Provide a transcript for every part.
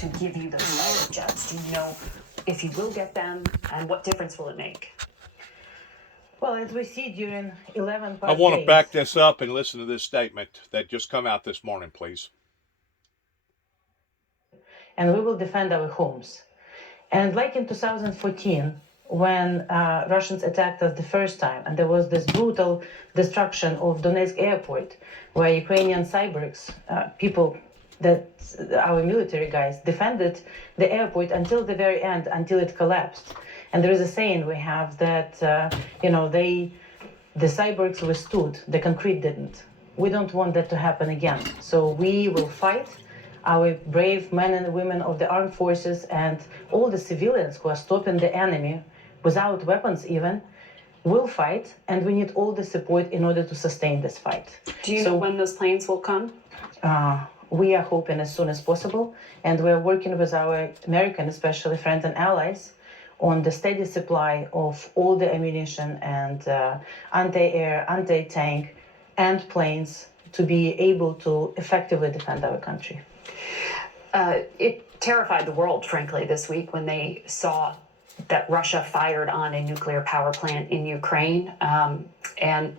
to give you those fighter jets? Do you know if you will get them, and what difference will it make? Well, as we see during 11 I want to back this up and listen to this statement that just come out this morning, please. And we will defend our homes. And like in 2014, when Russians attacked us the first time, and there was this brutal destruction of Donetsk airport, where Ukrainian cyborgs, people that our military guys defended the airport until the very end, until it collapsed. And there is a saying we have that, the cyborgs withstood, the concrete didn't. We don't want that to happen again. So we will fight. Our brave men and women of the armed forces and all the civilians who are stopping the enemy without weapons even will fight, and we need all the support in order to sustain this fight. Do you know when those planes will come? We are hoping as soon as possible, and we are working with our American, especially friends and allies, on the steady supply of all the ammunition and anti-air, anti-tank, and planes to be able to effectively defend our country. It terrified the world, frankly, this week when they saw that Russia fired on a nuclear power plant in Ukraine. And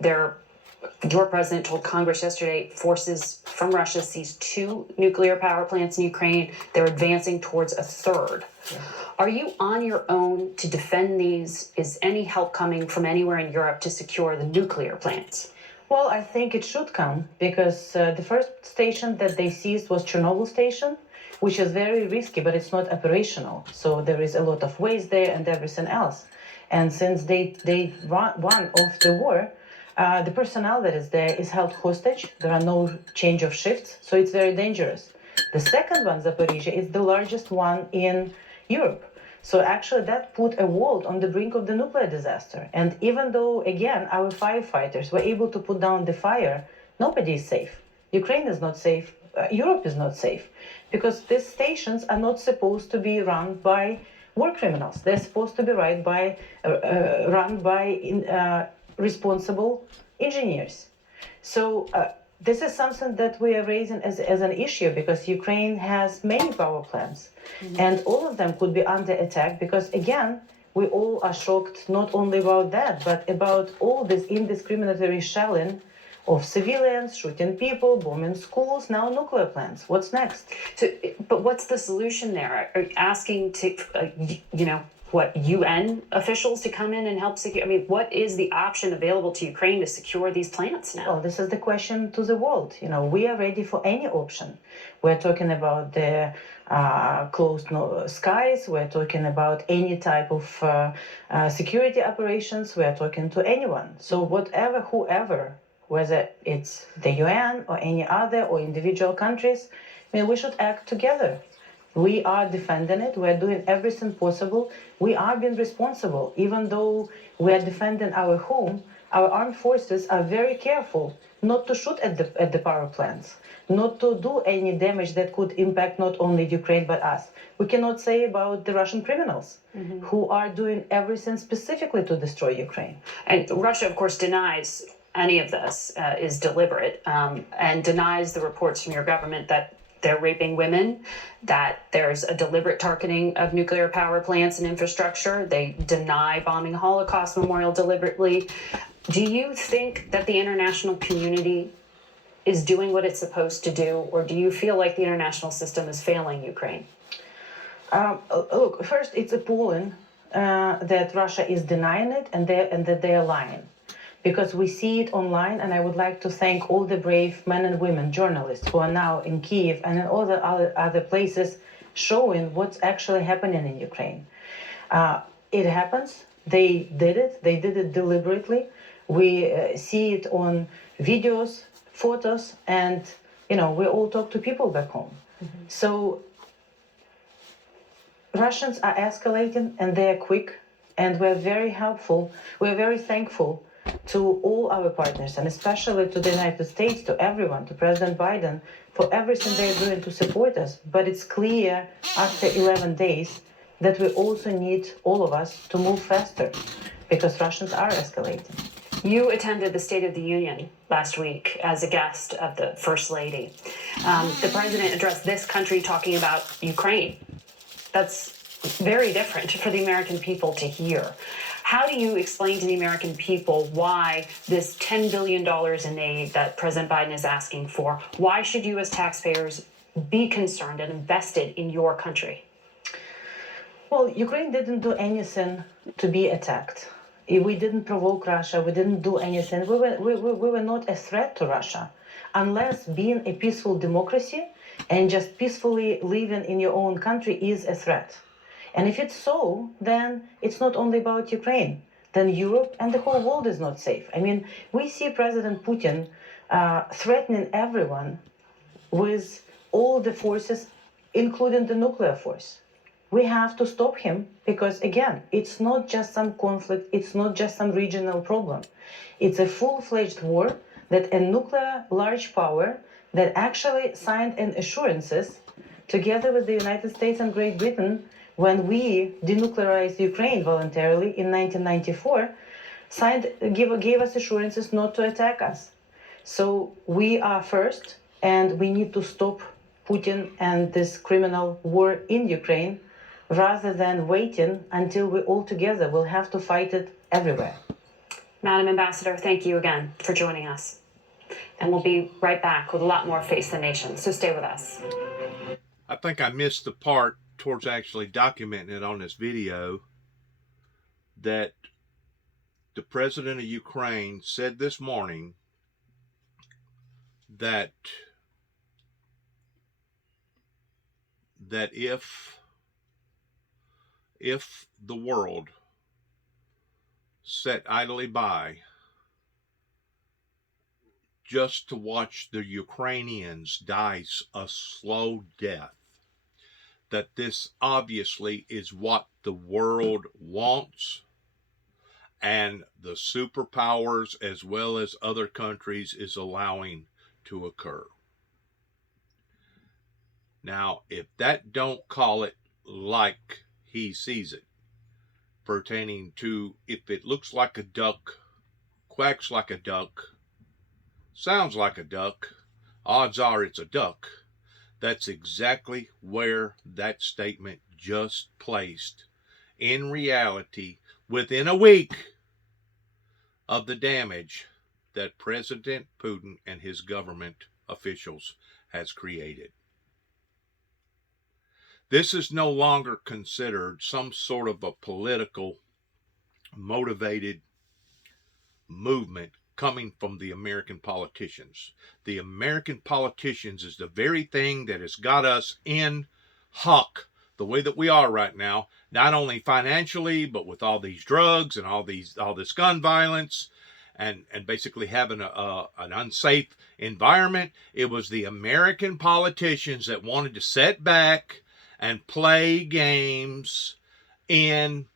your president told Congress yesterday forces from Russia seized 2 nuclear power plants in Ukraine. They're advancing towards a third. Yeah. Are you on your own to defend these? Is any help coming from anywhere in Europe to secure the nuclear plants? Well, I think it should come because the first station that they seized was Chernobyl station, which is very risky, but it's not operational. So there is a lot of waste there and everything else. And since they won of the war, the personnel that is there is held hostage. There are no change of shifts, so it's very dangerous. The second one, Zaporizhia, is the largest one in Europe. So actually that put a world on the brink of the nuclear disaster. And even though, again, our firefighters were able to put down the fire, nobody is safe. Ukraine is not safe. Europe is not safe. Because these stations are not supposed to be run by war criminals. They're supposed to be run by responsible engineers. So this is something that we are raising as an issue because Ukraine has many power plants, and all of them could be under attack because, again, we all are shocked not only about that, but about all this indiscriminatory shelling of civilians, shooting people, bombing schools, now nuclear plants. What's next? So, but what's the solution there? Are you asking to, UN officials to come in and help secure? I mean, what is the option available to Ukraine to secure these plants now? Well, this is the question to the world. We are ready for any option. We're talking about the closed skies. We're talking about any type of security operations. We're talking to anyone. So whoever, whether it's the UN or any other or individual countries, we should act together. We are defending it. We're doing everything possible. We are being responsible. Even though we are defending our home, our armed forces are very careful not to shoot at the power plants, not to do any damage that could impact not only Ukraine but us. We cannot say about the Russian criminals who are doing everything specifically to destroy Ukraine. And Russia, of course, denies any of this is deliberate and denies the reports from your government that they're raping women, that there's a deliberate targeting of nuclear power plants and infrastructure. They deny bombing Holocaust Memorial deliberately. Do you think that the international community is doing what it's supposed to do, or do you feel like the international system is failing Ukraine? Look, first, it's appalling that Russia is denying it and that they are lying. Because we see it online, and I would like to thank all the brave men and women, journalists, who are now in Kyiv and in all the other places showing what's actually happening in Ukraine. It happens. They did it deliberately. We see it on videos, photos, and, we all talk to people back home. So Russians are escalating, and they're quick, and we're very helpful. We're very thankful to all our partners, and especially to the United States, to everyone, to President Biden, for everything they're doing to support us. But it's clear after 11 days that we also need, all of us, to move faster, because Russians are escalating. You attended the State of the Union last week as a guest of the First Lady. The president addressed this country talking about Ukraine. That's very different for the American people to hear. How do you explain to the American people why this $10 billion in aid that President Biden is asking for, why should you as taxpayers be concerned and invested in your country? Well, Ukraine didn't do anything to be attacked. We didn't provoke Russia. We didn't do anything. We were not a threat to Russia, unless being a peaceful democracy and just peacefully living in your own country is a threat. And if it's so, then it's not only about Ukraine. Then Europe and the whole world is not safe. I mean, we see President Putin threatening everyone with all the forces, including the nuclear force. We have to stop him because, again, it's not just some conflict, it's not just some regional problem. It's a full-fledged war that a nuclear large power that actually signed an assurances together with the United States and Great Britain when we denuclearized Ukraine voluntarily in 1994, gave us assurances not to attack us. So we are first, and we need to stop Putin and this criminal war in Ukraine, rather than waiting until we all together will have to fight it everywhere. Madam Ambassador, thank you again for joining us. And we'll be right back with a lot more Face the Nation, so stay with us. I think I missed the part towards actually documenting it on this video that the president of Ukraine said this morning that if the world sat idly by just to watch the Ukrainians die a slow death, that this obviously is what the world wants, and the superpowers as well as other countries is allowing to occur. Now, if that don't call it like he sees it, pertaining to if it looks like a duck, quacks like a duck, sounds like a duck, odds are it's a duck, that's exactly where that statement just placed in reality within a week of the damage that President Putin and his government officials has created. This is no longer considered some sort of a political motivated movement coming from the American politicians. The American politicians is the very thing that has got us in huck the way that we are right now, not only financially, but with all these drugs and all this gun violence and basically having an unsafe environment. It was the American politicians that wanted to sit back and play games in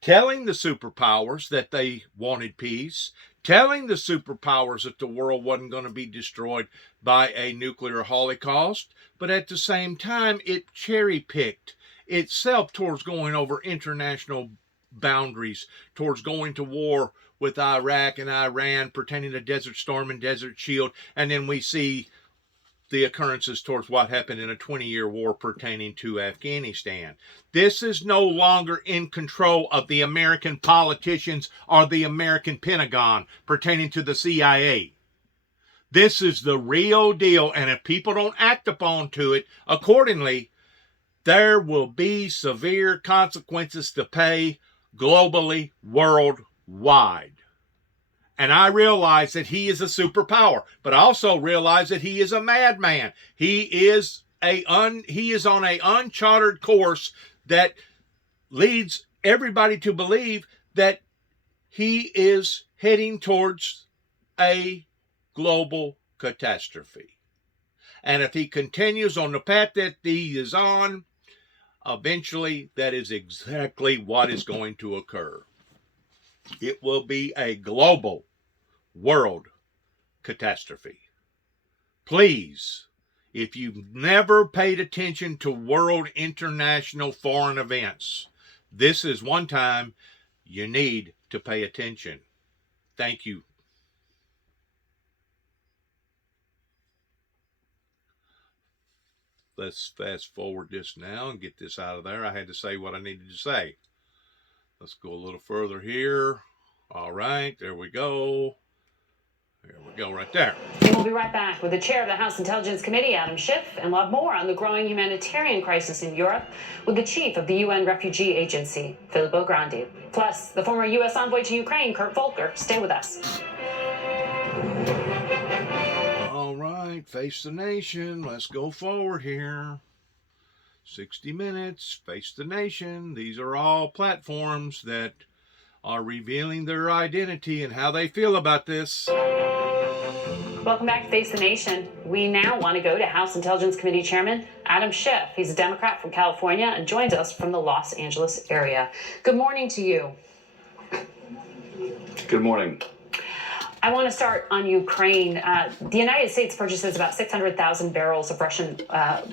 telling the superpowers that they wanted peace, telling the superpowers that the world wasn't going to be destroyed by a nuclear holocaust, but at the same time, it cherry-picked itself towards going over international boundaries, towards going to war with Iraq and Iran pertaining to Desert Storm and Desert Shield, and then we see the occurrences towards what happened in a 20-year war pertaining to Afghanistan. This is no longer in control of the American politicians or the American Pentagon pertaining to the CIA. This is the real deal, and if people don't act upon to it accordingly, there will be severe consequences to pay globally, worldwide. And I realize that he is a superpower, but I also realize that he is a madman. He is on an uncharted course that leads everybody to believe that he is heading towards a global catastrophe. And if he continues on the path that he is on, eventually that is exactly what is going to occur. It will be a global world catastrophe. Please, if you've never paid attention to world, international, foreign events, this is one time you need to pay attention. Thank you. Let's fast forward this now and get this out of there. I had to say what I needed to say. Let's go a little further here. All right, there we go. There we go, right there. And we'll be right back with the chair of the House Intelligence Committee, Adam Schiff, and we'll have more on the growing humanitarian crisis in Europe with the chief of the UN Refugee Agency, Filippo Grandi. Plus, the former U.S. envoy to Ukraine, Kurt Volker. Stay with us. All right, face the nation. Let's go forward here. 60 Minutes, Face the Nation. These are all platforms that are revealing their identity and how they feel about this. Welcome back to Face the Nation. We now want to go to House Intelligence Committee Chairman Adam Schiff. He's a Democrat from California and joins us from the Los Angeles area. Good morning to you. Good morning. I want to start on Ukraine. The United States purchases about 600,000 barrels of Russian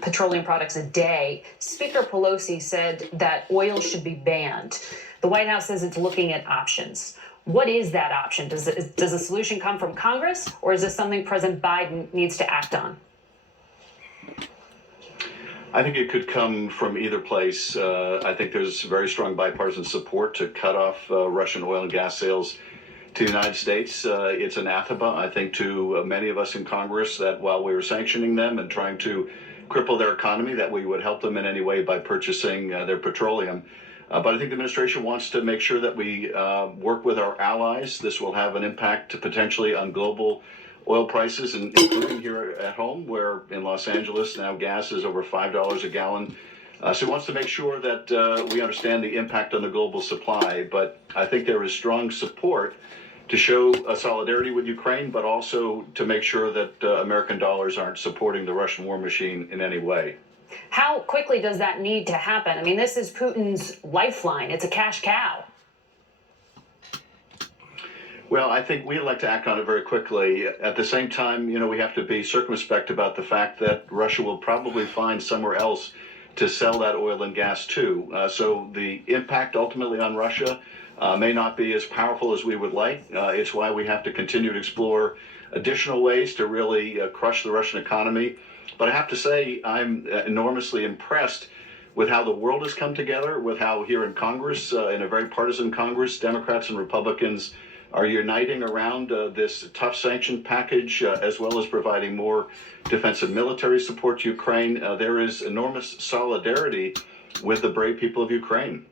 petroleum products a day. Speaker Pelosi said that oil should be banned. The White House says it's looking at options. What is that option? Does the solution come from Congress, or is this something President Biden needs to act on? I think it could come from either place. I think there's very strong bipartisan support to cut off Russian oil and gas sales to the United States. It's anathema, I think, to many of us in Congress that while we were sanctioning them and trying to cripple their economy, that we would help them in any way by purchasing their petroleum. But I think the administration wants to make sure that we work with our allies. This will have an impact potentially on global oil prices, including here at home, where in Los Angeles now gas is over $5 a gallon. So he wants to make sure that we understand the impact on the global supply. But I think there is strong support to show solidarity with Ukraine, but also to make sure that American dollars aren't supporting the Russian war machine in any way. How quickly does that need to happen? I mean, this is Putin's lifeline. It's a cash cow. Well, I think we'd like to act on it very quickly. At the same time, we have to be circumspect about the fact that Russia will probably find somewhere else to sell that oil and gas to. So the impact ultimately on Russia may not be as powerful as we would like. It's why we have to continue to explore additional ways to really crush the Russian economy. But I have to say, I'm enormously impressed with how the world has come together, with how here in Congress, in a very partisan Congress, Democrats and Republicans are uniting around this tough sanction package, as well as providing more defensive military support to Ukraine. There is enormous solidarity with the brave people of Ukraine.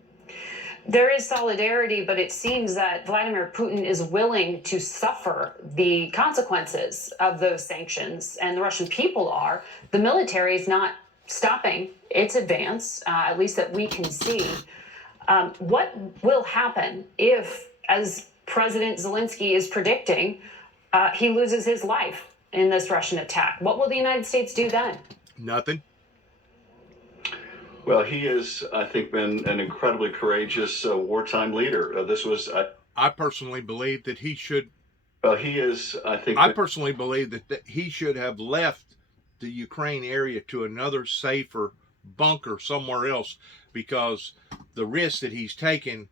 There is solidarity, but it seems that Vladimir Putin is willing to suffer the consequences of those sanctions, and the Russian people are. The military is not stopping its advance, at least that we can see. What will happen if, as President Zelensky is predicting, he loses his life in this Russian attack? What will the United States do then? Nothing. Well, he has, I think, been an incredibly courageous wartime leader. I personally believe that he should. He is, I think. I personally believe that he should have left the Ukraine area to another safer bunker somewhere else, because the risk that he's taken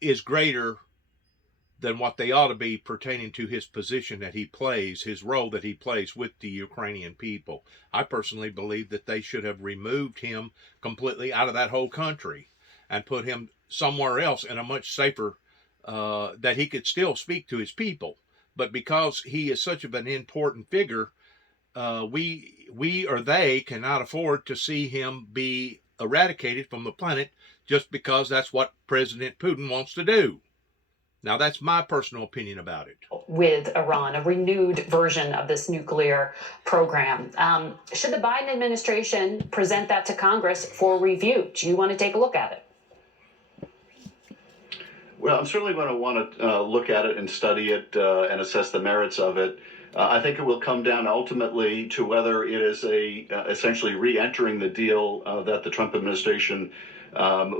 is greater than what they ought to be pertaining to his position that he plays, his role that he plays with the Ukrainian people. I personally believe that they should have removed him completely out of that whole country and put him somewhere else in a much safer, that he could still speak to his people. But because he is such of an important figure, we or they cannot afford to see him be eradicated from the planet just because that's what President Putin wants to do. Now, that's my personal opinion about it. With Iran, a renewed version of this nuclear program. Should the Biden administration present that to Congress for review? Do you want to take a look at it? Well, I'm certainly going to want to look at it and study it and assess the merits of it. I think it will come down ultimately to whether it is essentially re-entering the deal that the Trump administration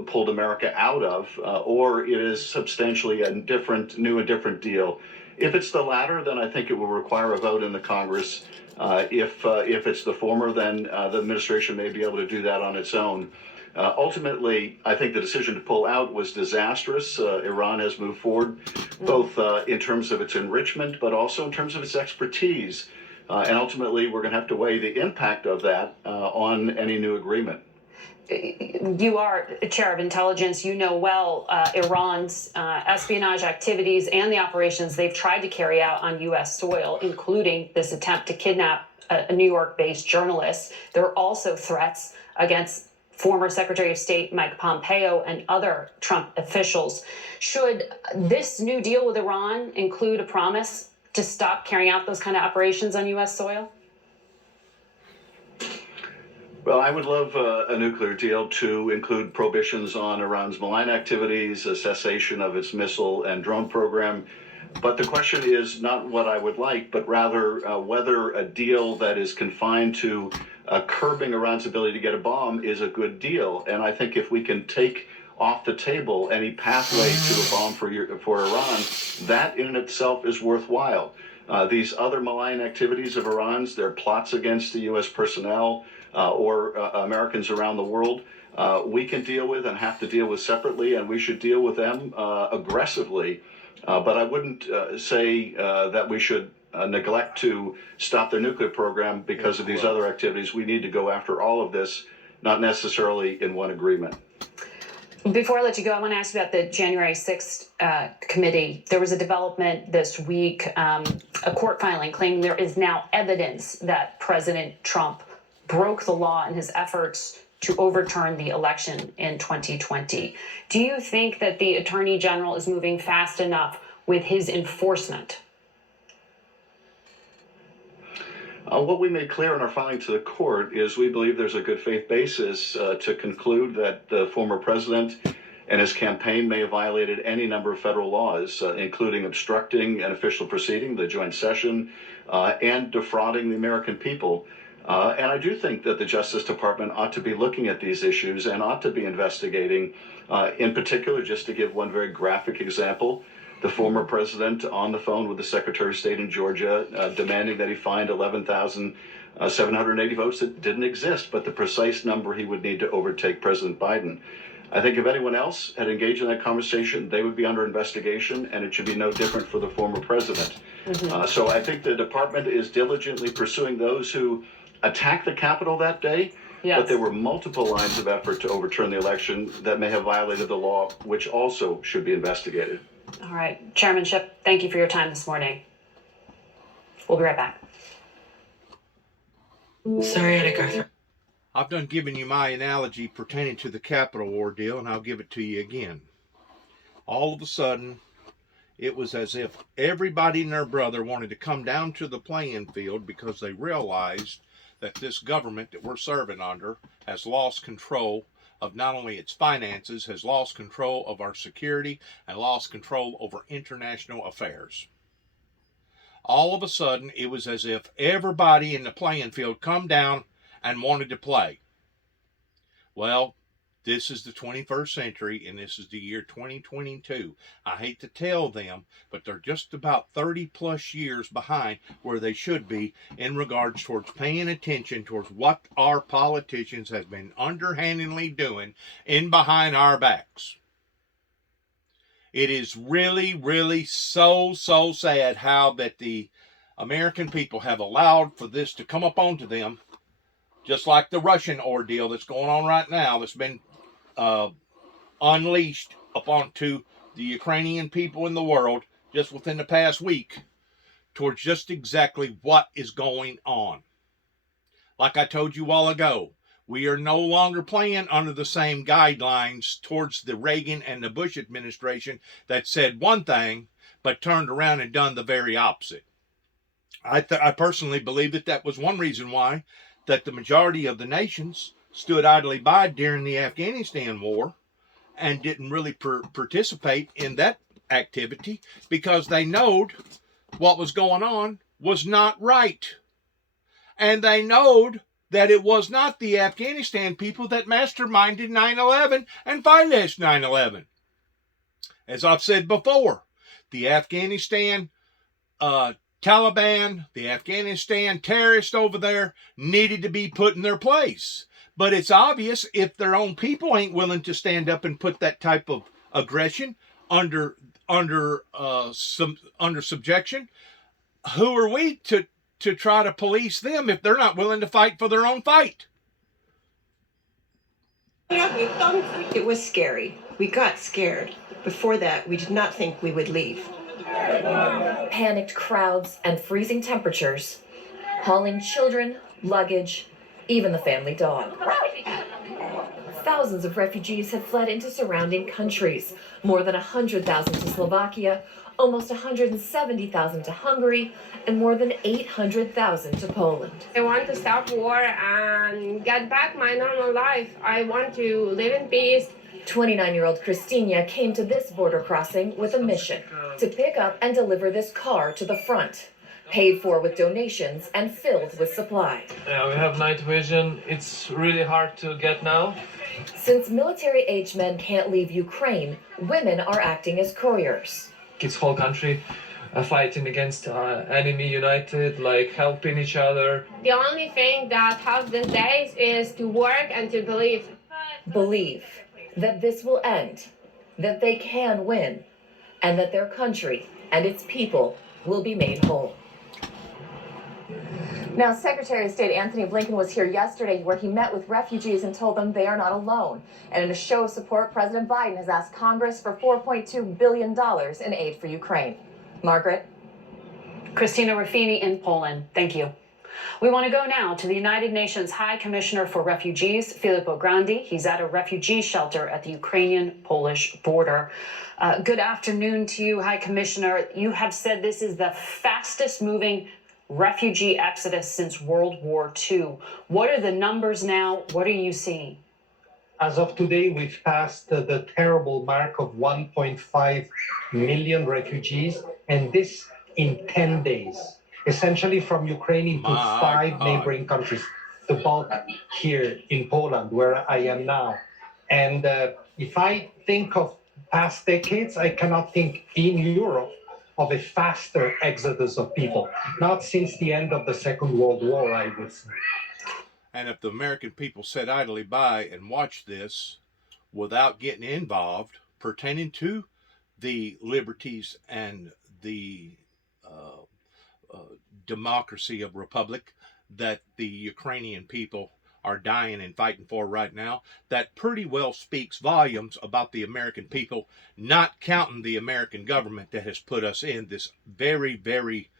pulled America out of, or it is substantially new and different deal. If it's the latter, then I think it will require a vote in the Congress If it's the former, then the administration may be able to do that on its own. Ultimately, I think the decision to pull out was disastrous. Iran has moved forward, both in terms of its enrichment, but also in terms of its expertise. And ultimately, we're going to have to weigh the impact of that on any new agreement. You are chair of intelligence. You know well Iran's espionage activities and the operations they've tried to carry out on U.S. soil, including this attempt to kidnap a New York-based journalist. There are also threats against former Secretary of State Mike Pompeo and other Trump officials. Should this new deal with Iran include a promise to stop carrying out those kind of operations on U.S. soil? Well, I would love a nuclear deal to include prohibitions on Iran's malign activities, a cessation of its missile and drone program. But the question is not what I would like, but rather whether a deal that is confined to curbing Iran's ability to get a bomb is a good deal. And I think if we can take off the table any pathway to a bomb for Iran, that in itself is worthwhile. These other malign activities of Iran's, their plots against the U.S. personnel or Americans around the world, we can deal with and have to deal with separately, and we should deal with them aggressively. But I wouldn't say that we should neglect to stop their nuclear program because of these other activities. We need to go after all of this, not necessarily in one agreement. Before I let you go, I want to ask you about the January 6th committee. There was a development this week, a court filing claiming there is now evidence that President Trump broke the law in his efforts to overturn the election in 2020. Do you think that the Attorney General is moving fast enough with his enforcement? What we made clear in our filing to the court is we believe there's a good faith basis to conclude that the former president and his campaign may have violated any number of federal laws, including obstructing an official proceeding, the joint session, and defrauding the American people. And I do think that the Justice Department ought to be looking at these issues and ought to be investigating. In particular, just to give one very graphic example, the former president on the phone with the Secretary of State in Georgia, demanding that he find 11,780 votes that didn't exist, but the precise number he would need to overtake President Biden. I think if anyone else had engaged in that conversation, they would be under investigation, and it should be no different for the former president. So I think the department is diligently pursuing those who attacked the Capitol that day, but there were multiple lines of effort to overturn the election that may have violated the law, which also should be investigated. All right. Chairmanship, thank you for your time this morning. We'll be right back. Sorry, I had to go through. I've done given you my analogy pertaining to the Capitol ordeal, and I'll give it to you again. All of a sudden, it was as if everybody and their brother wanted to come down to the playing field because they realized that this government that we're serving under has lost control of not only its finances, has lost control of our security, and lost control over international affairs. All of a sudden, it was as if everybody in the playing field come down and wanted to play. Well, this is the 21st century, and this is the year 2022. I hate to tell them, but they're just about 30 plus years behind where they should be in regards towards paying attention towards what our politicians have been underhandedly doing in behind our backs. It is really, really so sad how that the American people have allowed for this to come up onto them, just like the Russian ordeal that's going on right now, that's been unleashed upon to the Ukrainian people in the world just within the past week towards just exactly what is going on. Like I told you a while ago, we are no longer playing under the same guidelines towards the Reagan and the Bush administration that said one thing but turned around and done the very opposite. I personally believe that was one reason why that the majority of the nations stood idly by during the Afghanistan war and didn't really participate in that activity because they knowed what was going on was not right. And they knowed that it was not the Afghanistan people that masterminded 9/11 and financed 9/11. As I've said before, the Afghanistan Taliban, the Afghanistan terrorists over there needed to be put in their place. But it's obvious if their own people ain't willing to stand up and put that type of aggression under subjection, who are we to try to police them if they're not willing to fight for their own fight? It was scary. We got scared. Before that, we did not think we would leave. Panicked crowds and freezing temperatures, hauling children, luggage, even the family dog. Thousands of refugees had fled into surrounding countries, more than 100,000 to Slovakia, almost 170,000 to Hungary, and more than 800,000 to Poland. I want to stop war and get back my normal life. I want to live in peace. 29-year-old Kristina came to this border crossing with a mission: to pick up and deliver this car to the front, paid for with donations and filled with supplies. Yeah, we have night vision. It's really hard to get now. Since military-aged men can't leave Ukraine, women are acting as couriers. It's whole country fighting against enemy united, like helping each other. The only thing that helps these days is to work and to believe. Believe that this will end, that they can win, and that their country and its people will be made whole. Now, Secretary of State Anthony Blinken was here yesterday where he met with refugees and told them they are not alone. And in a show of support, President Biden has asked Congress for $4.2 billion in aid for Ukraine. Margaret? Christina Ruffini in Poland. Thank you. We want to go now to the United Nations High Commissioner for Refugees, Filippo Grandi. He's at a refugee shelter at the Ukrainian-Polish border. Good afternoon to you, High Commissioner. You have said this is the fastest moving refugee exodus since World War II. What are the numbers now? What are you seeing? As of today, we've passed the terrible mark of 1.5 million refugees, and this in 10 days, essentially from Ukraine into five neighboring countries, the bulk here in Poland, where I am now. And if I think of past decades, I cannot think in Europe of a faster exodus of people, not since the end of the Second World War, I would say. And if the American people sat idly by and watched this without getting involved pertaining to the liberties and the democracy of republic that the Ukrainian people are dying and fighting for right now, that pretty well speaks volumes about the American people, not counting the American government that has put us in this very, very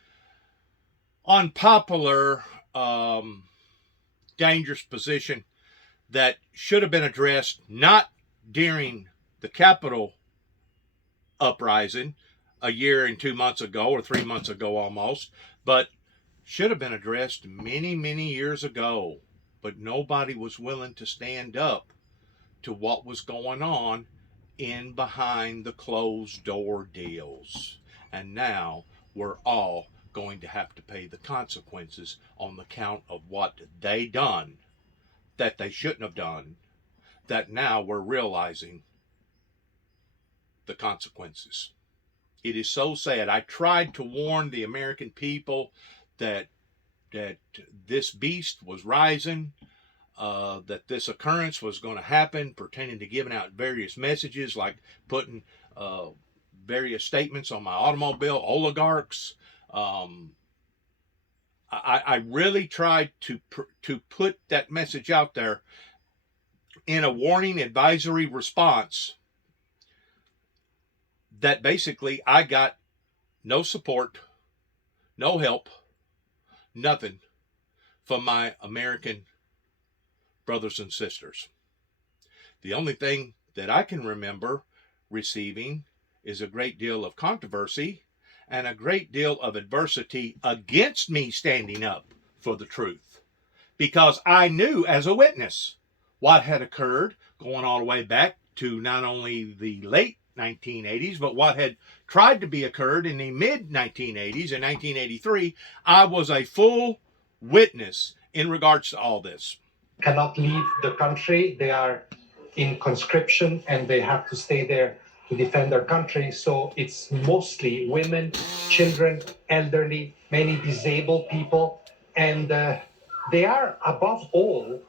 unpopular, dangerous position that should have been addressed not during the Capitol uprising a year and 2 months ago, or 3 months ago almost, but should have been addressed many, many years ago. But nobody was willing to stand up to what was going on in behind the closed door deals. And now we're all going to have to pay the consequences on the count of what they done that they shouldn't have done, that now we're realizing the consequences. It is so sad. I tried to warn the American people that this beast was rising, that this occurrence was going to happen, pertaining to giving out various messages, like putting various statements on my automobile, oligarchs. I really tried to put that message out there in a warning advisory response that basically I got no support, no help, nothing from my American brothers and sisters. The only thing that I can remember receiving is a great deal of controversy and a great deal of adversity against me standing up for the truth, because I knew as a witness what had occurred going all the way back to not only the late 1980s, but what had tried to be occurred in the mid 1980s. In 1983, I was a full witness in regards to all this. Cannot leave the country. They are in conscription and they have to stay there to defend their country. So it's mostly women, children, elderly, many disabled people, and they are above all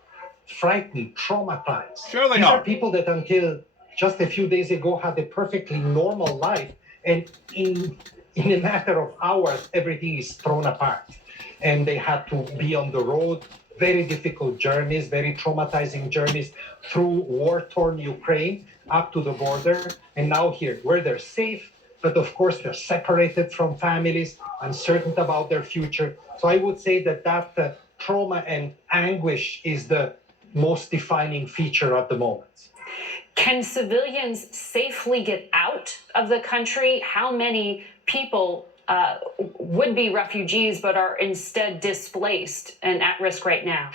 frightened, traumatized. Sure they These are. are people that until just a few days ago had a perfectly normal life, and in a matter of hours, everything is thrown apart. And they had to be on the road, very difficult journeys, very traumatizing journeys through war-torn Ukraine up to the border, and now here, where they're safe, but of course they're separated from families, uncertain about their future. So I would say that trauma and anguish is the most defining feature at the moment. Can civilians safely get out of the country? How many people would be refugees but are instead displaced and at risk right now?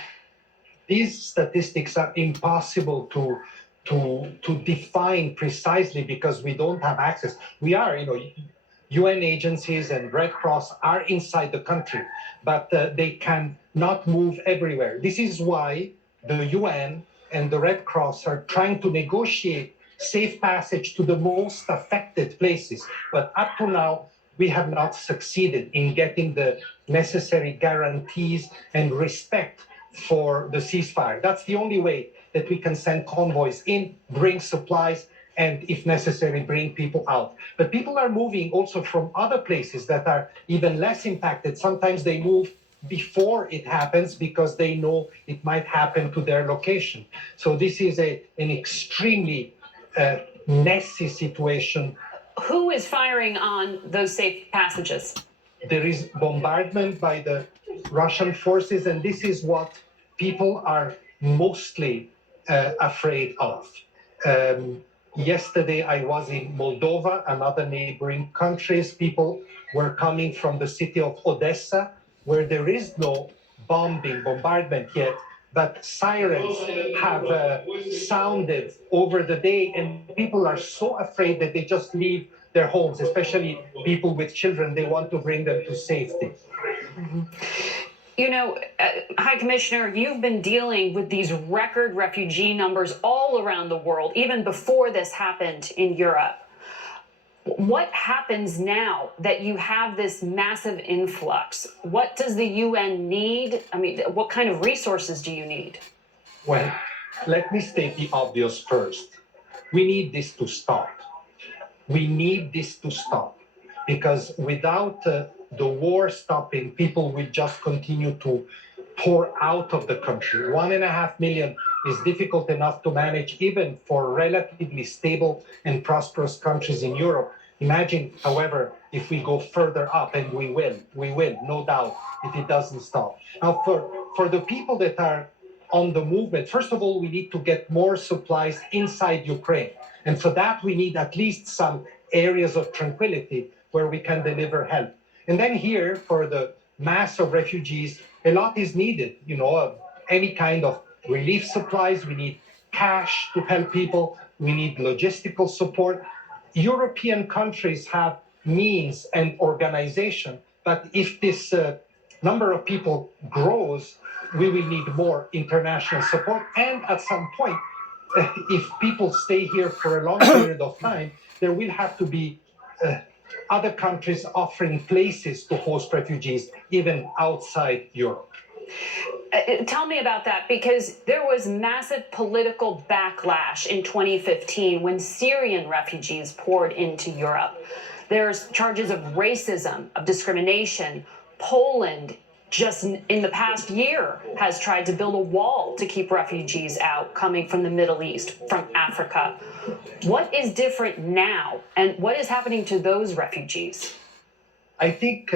These statistics are impossible to define precisely because we don't have access. We are, UN agencies and Red Cross are inside the country, but they can not move everywhere. This is why the UN and the Red Cross are trying to negotiate safe passage to the most affected places. But up to now, we have not succeeded in getting the necessary guarantees and respect for the ceasefire. That's the only way that we can send convoys in, bring supplies, and if necessary, bring people out. But people are moving also from other places that are even less impacted. Sometimes they move before it happens because they know it might happen to their location. So this is an extremely messy situation. Who is firing on those safe passages? There is bombardment by the Russian forces, and this is what people are mostly afraid of. Yesterday, I was in Moldova and other neighboring countries. People were coming from the city of Odessa, where there is no bombardment yet, but sirens have sounded over the day, and people are so afraid that they just leave their homes, especially people with children. They want to bring them to safety. Mm-hmm. High Commissioner, you've been dealing with these record refugee numbers all around the world, even before this happened in Europe. What happens now that you have this massive influx? What does the UN need? I mean, what kind of resources do you need? Well, let me state the obvious first. We need this to stop. We need this to stop because without the war stopping, people will just continue to pour out of the country. 1.5 million is difficult enough to manage even for relatively stable and prosperous countries in Europe. Imagine, however, if we go further up, and we will, no doubt, if it doesn't stop. Now, for the people that are on the movement, first of all, we need to get more supplies inside Ukraine. And for that, we need at least some areas of tranquility where we can deliver help. And then here, for the mass of refugees, a lot is needed, any kind of relief supplies. We need cash to help people. We need logistical support. European countries have means and organization, but if this number of people grows, we will need more international support. And at some point, if people stay here for a long period of time, there will have to be other countries offering places to host refugees, even outside Europe. Tell me about that, because there was massive political backlash in 2015 when Syrian refugees poured into Europe. There's charges of racism, of discrimination. Poland, just in the past year, has tried to build a wall to keep refugees out coming from the Middle East, from Africa. What is different now, and what is happening to those refugees? I think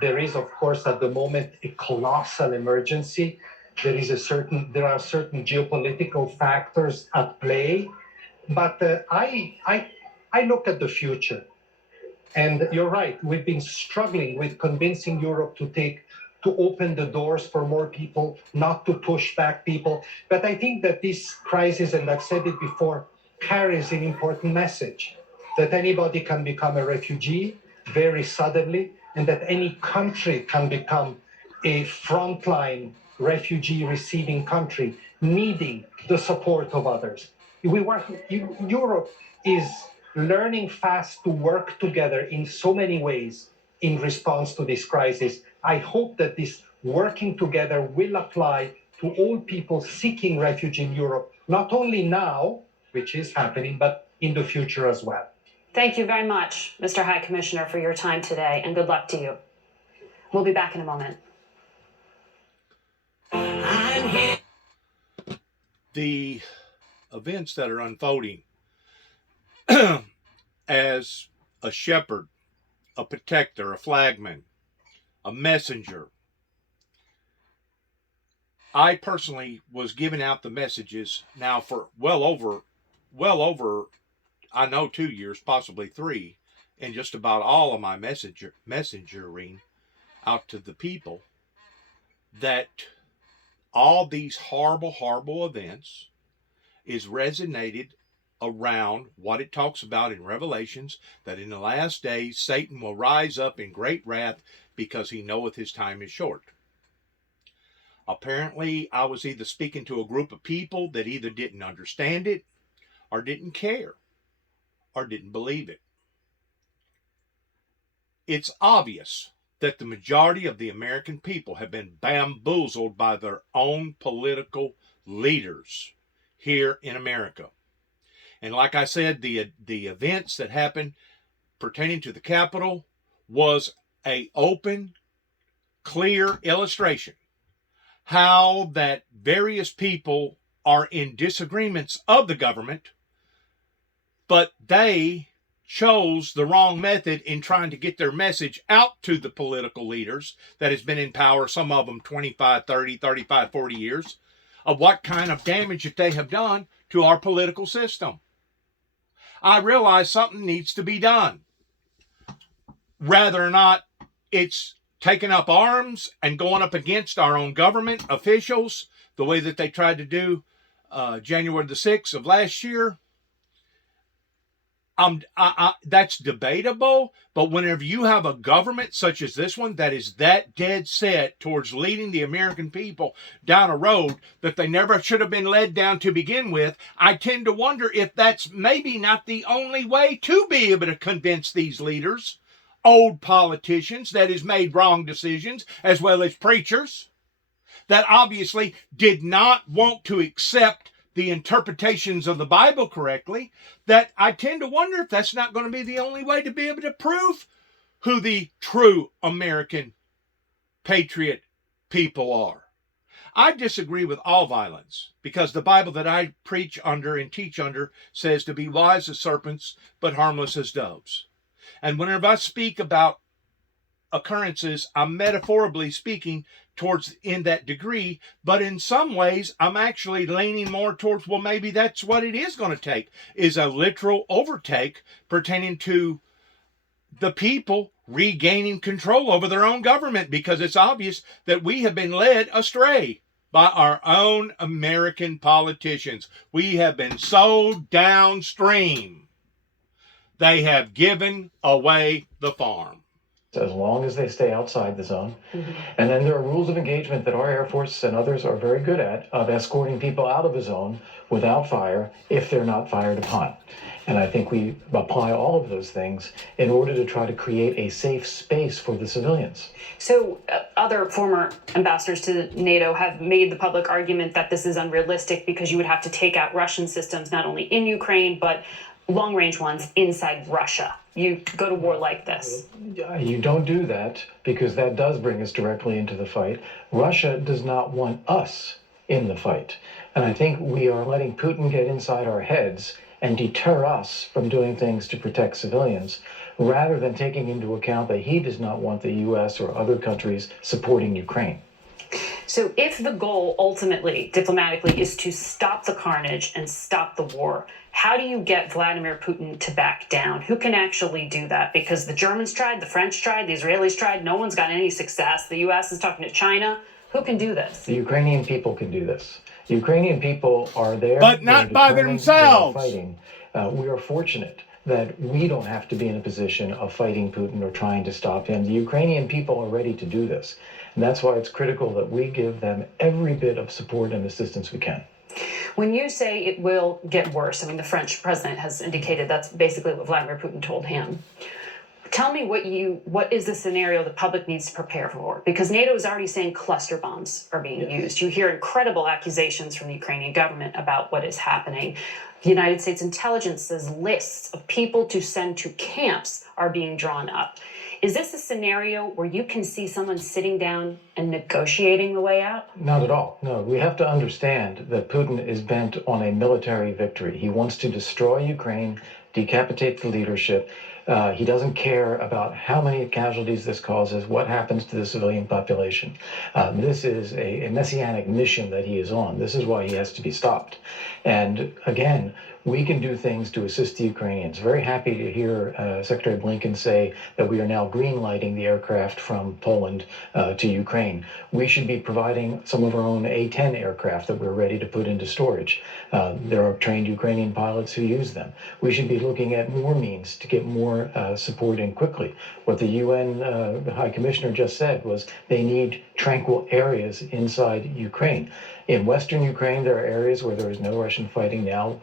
there is, of course, at the moment, a colossal emergency. There are certain geopolitical factors at play, but I look at the future, and you're right. We've been struggling with convincing Europe to open the doors for more people, not to push back people. But I think that this crisis, and I've said it before, carries an important message that anybody can become a refugee very suddenly, and that any country can become a frontline refugee receiving country needing the support of others. Europe is learning fast to work together in so many ways in response to this crisis. I hope that this working together will apply to all people seeking refuge in Europe, not only now, which is happening, but in the future as well. Thank you very much, Mr. High Commissioner, for your time today, and good luck to you. We'll be back in a moment. The events that are unfolding as a shepherd, a protector, a flagman, a messenger. I personally was giving out the messages now for well over, I know 2 years, possibly 3, and just about all of my messengering out to the people, that all these horrible events is resonated around what it talks about in Revelations, that in the last days Satan will rise up in great wrath because he knoweth his time is short. Apparently, I was either speaking to a group of people that either didn't understand it or didn't care or didn't believe it. It's obvious that the majority of the American people have been bamboozled by their own political leaders here in America. And like I said, the events that happened pertaining to the Capitol was an open, clear illustration how that various people are in disagreements of the government, but they chose the wrong method in trying to get their message out to the political leaders that has been in power, some of them 25, 30, 35, 40 years, of what kind of damage that they have done to our political system. I realize something needs to be done. Whether or not it's taking up arms and going up against our own government officials, the way that they tried to do January the 6th of last year, that's debatable. But whenever you have a government such as this one that is that dead set towards leading the American people down a road that they never should have been led down to begin with, I tend to wonder if that's maybe not the only way to be able to convince these leaders, old politicians that has made wrong decisions, as well as preachers that obviously did not want to accept the interpretations of the Bible correctly, that I tend to wonder if that's not going to be the only way to be able to prove who the true American patriot people are. I disagree with all violence because the Bible that I preach under and teach under says to be wise as serpents but harmless as doves. And whenever I speak about occurrences, I'm metaphorically speaking towards in that degree, but in some ways I'm actually leaning more towards, well, maybe that's what it is going to take, is a literal overtake pertaining to the people regaining control over their own government, because it's obvious that we have been led astray by our own American politicians. We have been sold downstream. They have given away the farm. As long as they stay outside the zone. And then there are rules of engagement that our Air Force and others are very good at, of escorting people out of a zone without fire if they're not fired upon. And I think we apply all of those things in order to try to create a safe space for the civilians. So other former ambassadors to NATO have made the public argument that this is unrealistic because you would have to take out Russian systems, not only in Ukraine, but long-range ones inside Russia. You go to war like this. You don't do that because that does bring us directly into the fight. Russia does not want us in the fight. And I think we are letting Putin get inside our heads and deter us from doing things to protect civilians, rather than taking into account that he does not want the U.S. or other countries supporting Ukraine. So if the goal ultimately, diplomatically, is to stop the carnage and stop the war, how do you get Vladimir Putin to back down? Who can actually do that? Because the Germans tried, the French tried, the Israelis tried. No one's got any success. The U.S. is talking to China. Who can do this? The Ukrainian people can do this. The Ukrainian people are there. But not by themselves. Fighting. We are fortunate that we don't have to be in a position of fighting Putin or trying to stop him. The Ukrainian people are ready to do this. And that's why it's critical that we give them every bit of support and assistance we can. When you say it will get worse, I mean, the French president has indicated that's basically what Vladimir Putin told him. Tell me what is the scenario the public needs to prepare for? Because NATO is already saying cluster bombs are being used. You hear incredible accusations from the Ukrainian government about what is happening. The United States intelligence says lists of people to send to camps are being drawn up. Is this a scenario where you can see someone sitting down and negotiating the way out? Not at all. No, we have to understand that Putin is bent on a military victory. He wants to destroy Ukraine, decapitate the leadership. He doesn't care about how many casualties this causes, what happens to the civilian population. This is a messianic mission that he is on. This is why he has to be stopped. And again, we can do things to assist the Ukrainians. Very happy to hear Secretary Blinken say that we are now green-lighting the aircraft from Poland to Ukraine. We should be providing some of our own A-10 aircraft that we're ready to put into storage. There are trained Ukrainian pilots who use them. We should be looking at more means to get more support in quickly. What the UN High Commissioner just said was they need tranquil areas inside Ukraine. In Western Ukraine, there are areas where there is no Russian fighting now.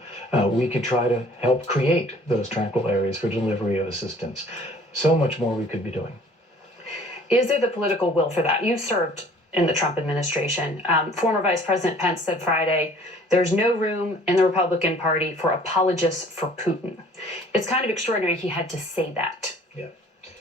We could try to help create those tranquil areas for delivery of assistance. So much more we could be doing. Is there the political will for that? You served in the Trump administration. Former Vice President Pence said Friday, there's no room in the Republican Party for apologists for Putin. It's kind of extraordinary he had to say that.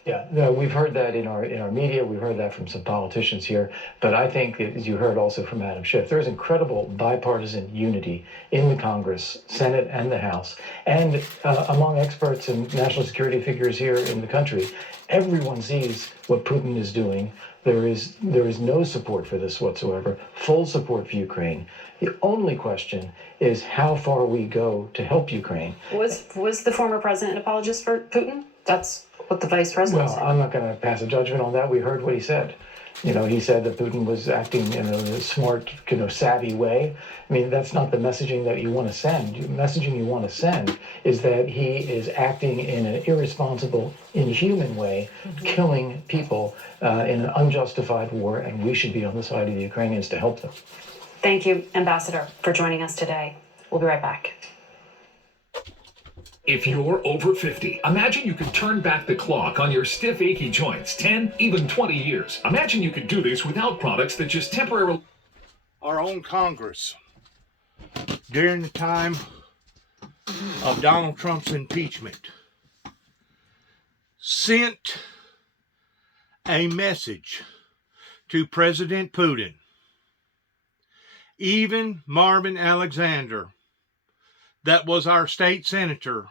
Yeah, we've heard that in our media. We've heard that from some politicians here. But I think, as you heard also from Adam Schiff, there's incredible bipartisan unity in the Congress, Senate, and the House, and among experts and national security figures here in the country. Everyone sees what Putin is doing. There is no support for this whatsoever. Full support for Ukraine. The only question is how far we go to help Ukraine. Was the former president an apologist for Putin? That's what the vice president said. Well, I'm not going to pass a judgment on that. We heard what he said. He said that Putin was acting in a smart, savvy way. I mean, that's not the messaging that you want to send. The messaging you want to send is that he is acting in an irresponsible, inhuman way, killing people in an unjustified war, and we should be on the side of the Ukrainians to help them. Thank you, Ambassador, for joining us today. We'll be right back. If you're over 50, imagine you could turn back the clock on your stiff, achy joints 10, even 20 years. Imagine you could do this without products that just temporarily... Our own Congress, during the time of Donald Trump's impeachment, sent a message to President Putin. Even Marvin Alexander, that was our state senator,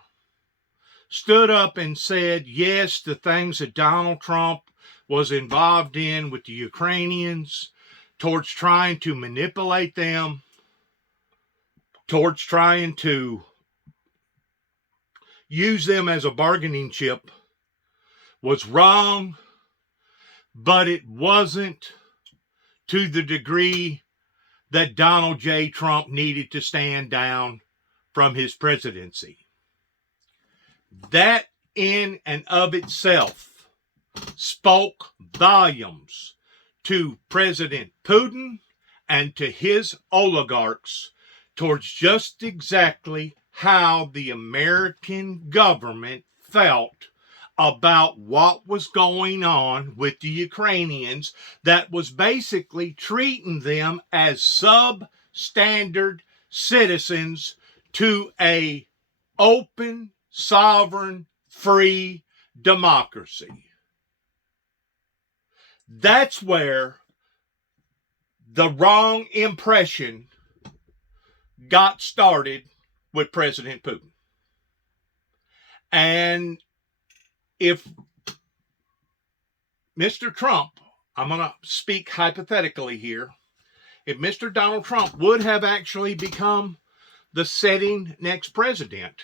stood up and said, yes, the things that Donald Trump was involved in with the Ukrainians, towards trying to manipulate them, towards trying to use them as a bargaining chip, was wrong, but it wasn't to the degree that Donald J. Trump needed to stand down from his presidency. That in and of itself spoke volumes to President Putin and to his oligarchs towards just exactly how the American government felt about what was going on with the Ukrainians, that was basically treating them as substandard citizens to a open, sovereign, free democracy. That's where the wrong impression got started with President Putin. And if Mr. Trump, I'm going to speak hypothetically here, if Mr. Donald Trump would have actually become the sitting next president,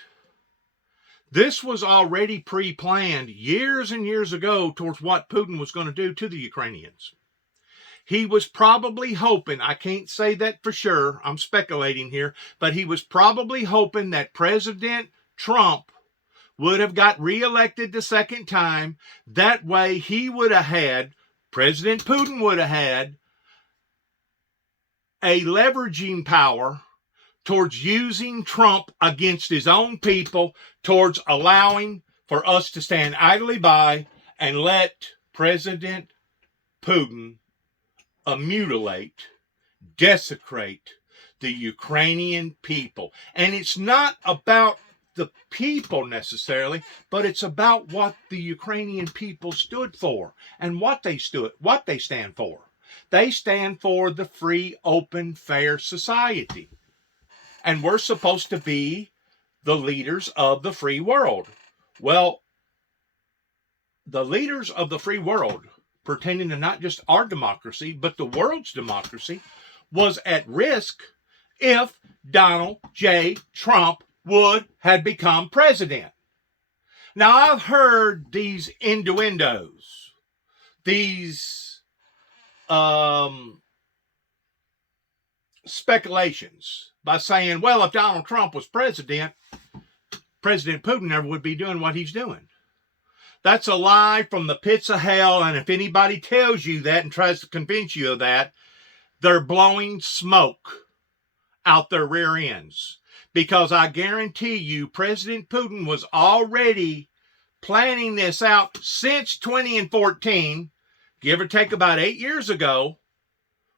this was already pre-planned years and years ago towards what Putin was going to do to the Ukrainians. He was probably hoping, I can't say that for sure, I'm speculating here, but he was probably hoping that President Trump would have got reelected the second time. That way he would have had, President Putin would have had a leveraging power towards using Trump against his own people, towards allowing for us to stand idly by and let President Putin mutilate, desecrate the Ukrainian people. And it's not about the people necessarily, but it's about what the Ukrainian people stood for and what they stand for. They stand for the free, open, fair society. And we're supposed to be the leaders of the free world. Well, the leaders of the free world, pertaining to not just our democracy, but the world's democracy, was at risk if Donald J. Trump had become president. Now, I've heard these innuendos, these speculations by saying, well, if Donald Trump was president, President Putin never would be doing what he's doing. That's a lie from the pits of hell, and if anybody tells you that and tries to convince you of that, they're blowing smoke out their rear ends. Because I guarantee you, President Putin was already planning this out since 2014, give or take about 8 years ago,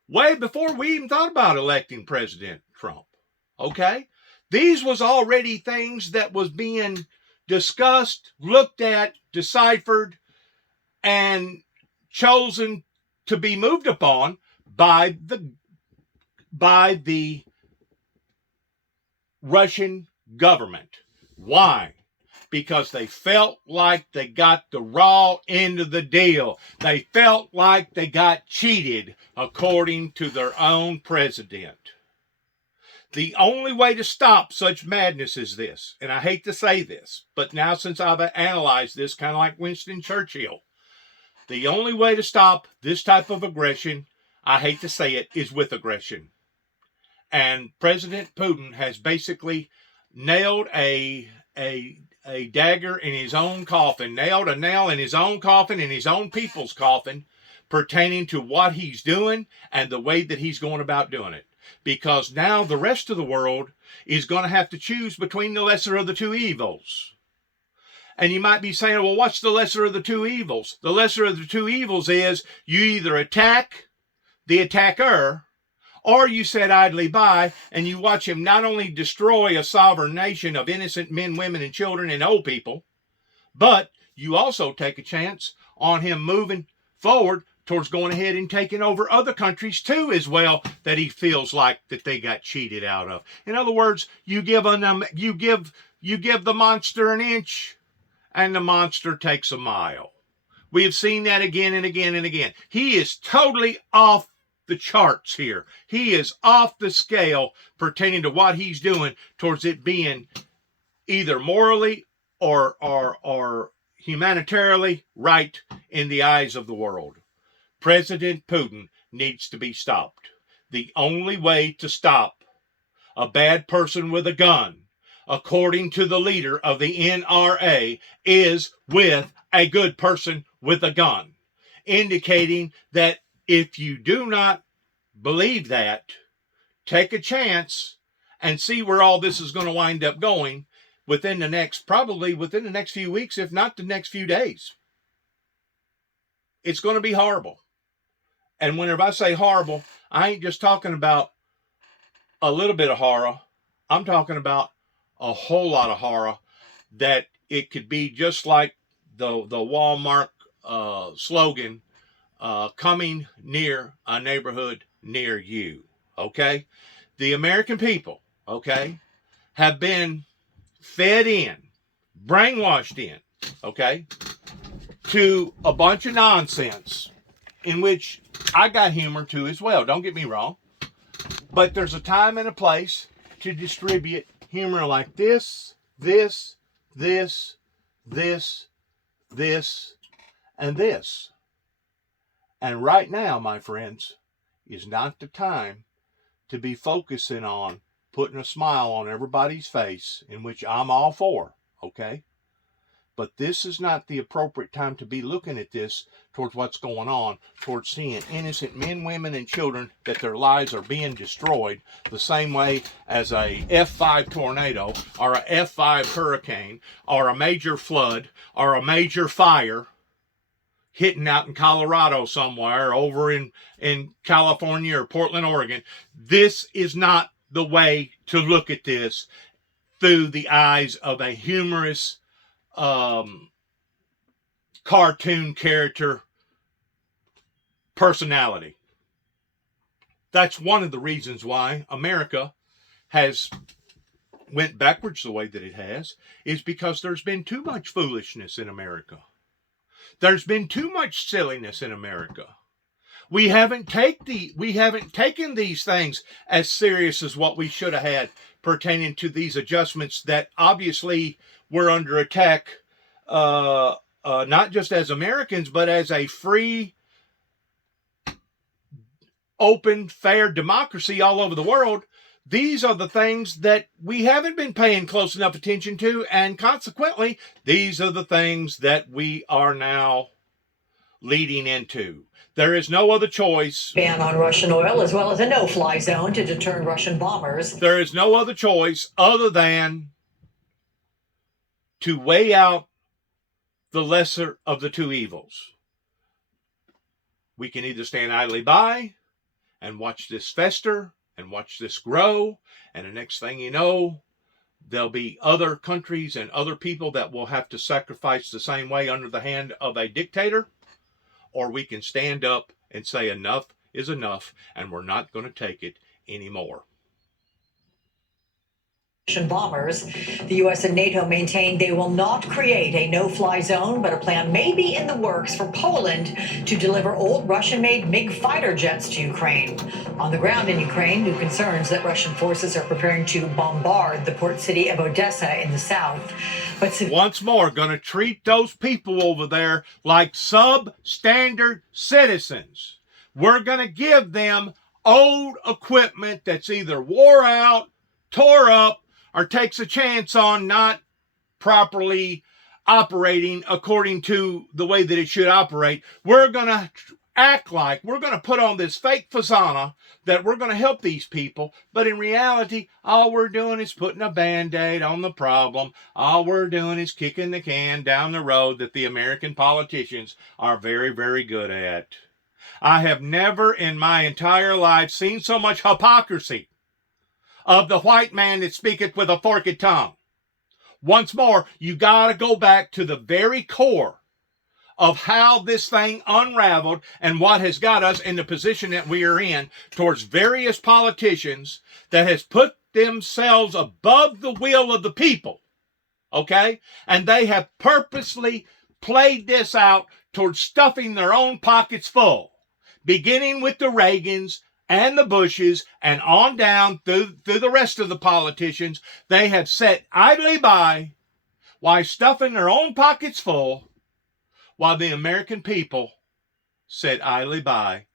way before we even thought about electing President Trump. Okay? These was already things that was being discussed, looked at, deciphered, and chosen to be moved upon by the Russian government. Why? Because they felt like they got the raw end of the deal. They felt like they got cheated, according to their own president. The only way to stop such madness is this, and I hate to say this, but now since I've analyzed this, kind of like Winston Churchill, the only way to stop this type of aggression, I hate to say it, is with aggression. And President Putin has basically nailed a dagger in his own coffin, nailed a nail in his own coffin, in his own people's coffin, pertaining to what he's doing and the way that he's going about doing it. Because now the rest of the world is going to have to choose between the lesser of the two evils. And you might be saying, well, what's the lesser of the two evils? The lesser of the two evils is you either attack the attacker, or you sit idly by and you watch him not only destroy a sovereign nation of innocent men, women, and children and old people, but you also take a chance on him moving forward towards going ahead and taking over other countries too as well that he feels like that they got cheated out of. In other words, you give the monster an inch and the monster takes a mile. We have seen that again and again and again. He is totally off the charts here. He is off the scale pertaining to what he's doing towards it being either morally or humanitarily right in the eyes of the world. President Putin needs to be stopped. The only way to stop a bad person with a gun, according to the leader of the NRA, is with a good person with a gun, indicating that if you do not believe that, take a chance and see where all this is going to wind up going probably within the next few weeks, if not the next few days. It's going to be horrible. And whenever I say horrible, I ain't just talking about a little bit of horror. I'm talking about a whole lot of horror, that it could be just like the Walmart slogan, coming near a neighborhood near you. Okay? The American people, okay, have been fed in, brainwashed in, okay, to a bunch of nonsense, in which I got humor too as well, don't get me wrong. But there's a time and a place to distribute humor like this, this, this, this, this, and this. And right now, my friends, is not the time to be focusing on putting a smile on everybody's face, in which I'm all for, okay? But this is not the appropriate time to be looking at this towards what's going on, towards seeing innocent men, women, and children that their lives are being destroyed the same way as a F5 tornado or a F5 hurricane or a major flood or a major fire hitting out in Colorado somewhere, over in California or Portland, Oregon. This is not the way to look at this through the eyes of a humorous cartoon character personality. That's one of the reasons why America has went backwards the way that it has, is because there's been too much foolishness in America. There's been too much silliness in America. We haven't taken these things as serious as what we should have had pertaining to these adjustments that obviously we're under attack, not just as Americans, but as a free, open, fair democracy all over the world. These are the things that we haven't been paying close enough attention to, and consequently, these are the things that we are now leading into. There is no other choice. Ban on Russian oil, as well as a no-fly zone to deter Russian bombers. There is no other choice other than to weigh out the lesser of the two evils. We can either stand idly by and watch this fester and watch this grow, and the next thing you know, there'll be other countries and other people that will have to sacrifice the same way under the hand of a dictator, or we can stand up and say enough is enough and we're not going to take it anymore. Russian bombers. The U.S. and NATO maintain they will not create a no-fly zone, but a plan may be in the works for Poland to deliver old Russian-made MiG fighter jets to Ukraine. On the ground in Ukraine, new concerns that Russian forces are preparing to bombard the port city of Odessa in the south. But once more, going to treat those people over there like substandard citizens. We're going to give them old equipment that's either wore out, tore up, or takes a chance on not properly operating according to the way that it should operate. We're going to act like we're going to put on this fake facade that we're going to help these people, but in reality, all we're doing is putting a Band-Aid on the problem. All we're doing is kicking the can down the road that the American politicians are very, very good at. I have never in my entire life seen so much hypocrisy of the white man that speaketh with a forked tongue. Once more, you got to go back to the very core of how this thing unraveled and what has got us in the position that we are in towards various politicians that has put themselves above the will of the people. Okay? And they have purposely played this out towards stuffing their own pockets full, beginning with the Reagans and the Bushes, and on down through the rest of the politicians. They have sat idly by while stuffing their own pockets full, while the American people sat idly by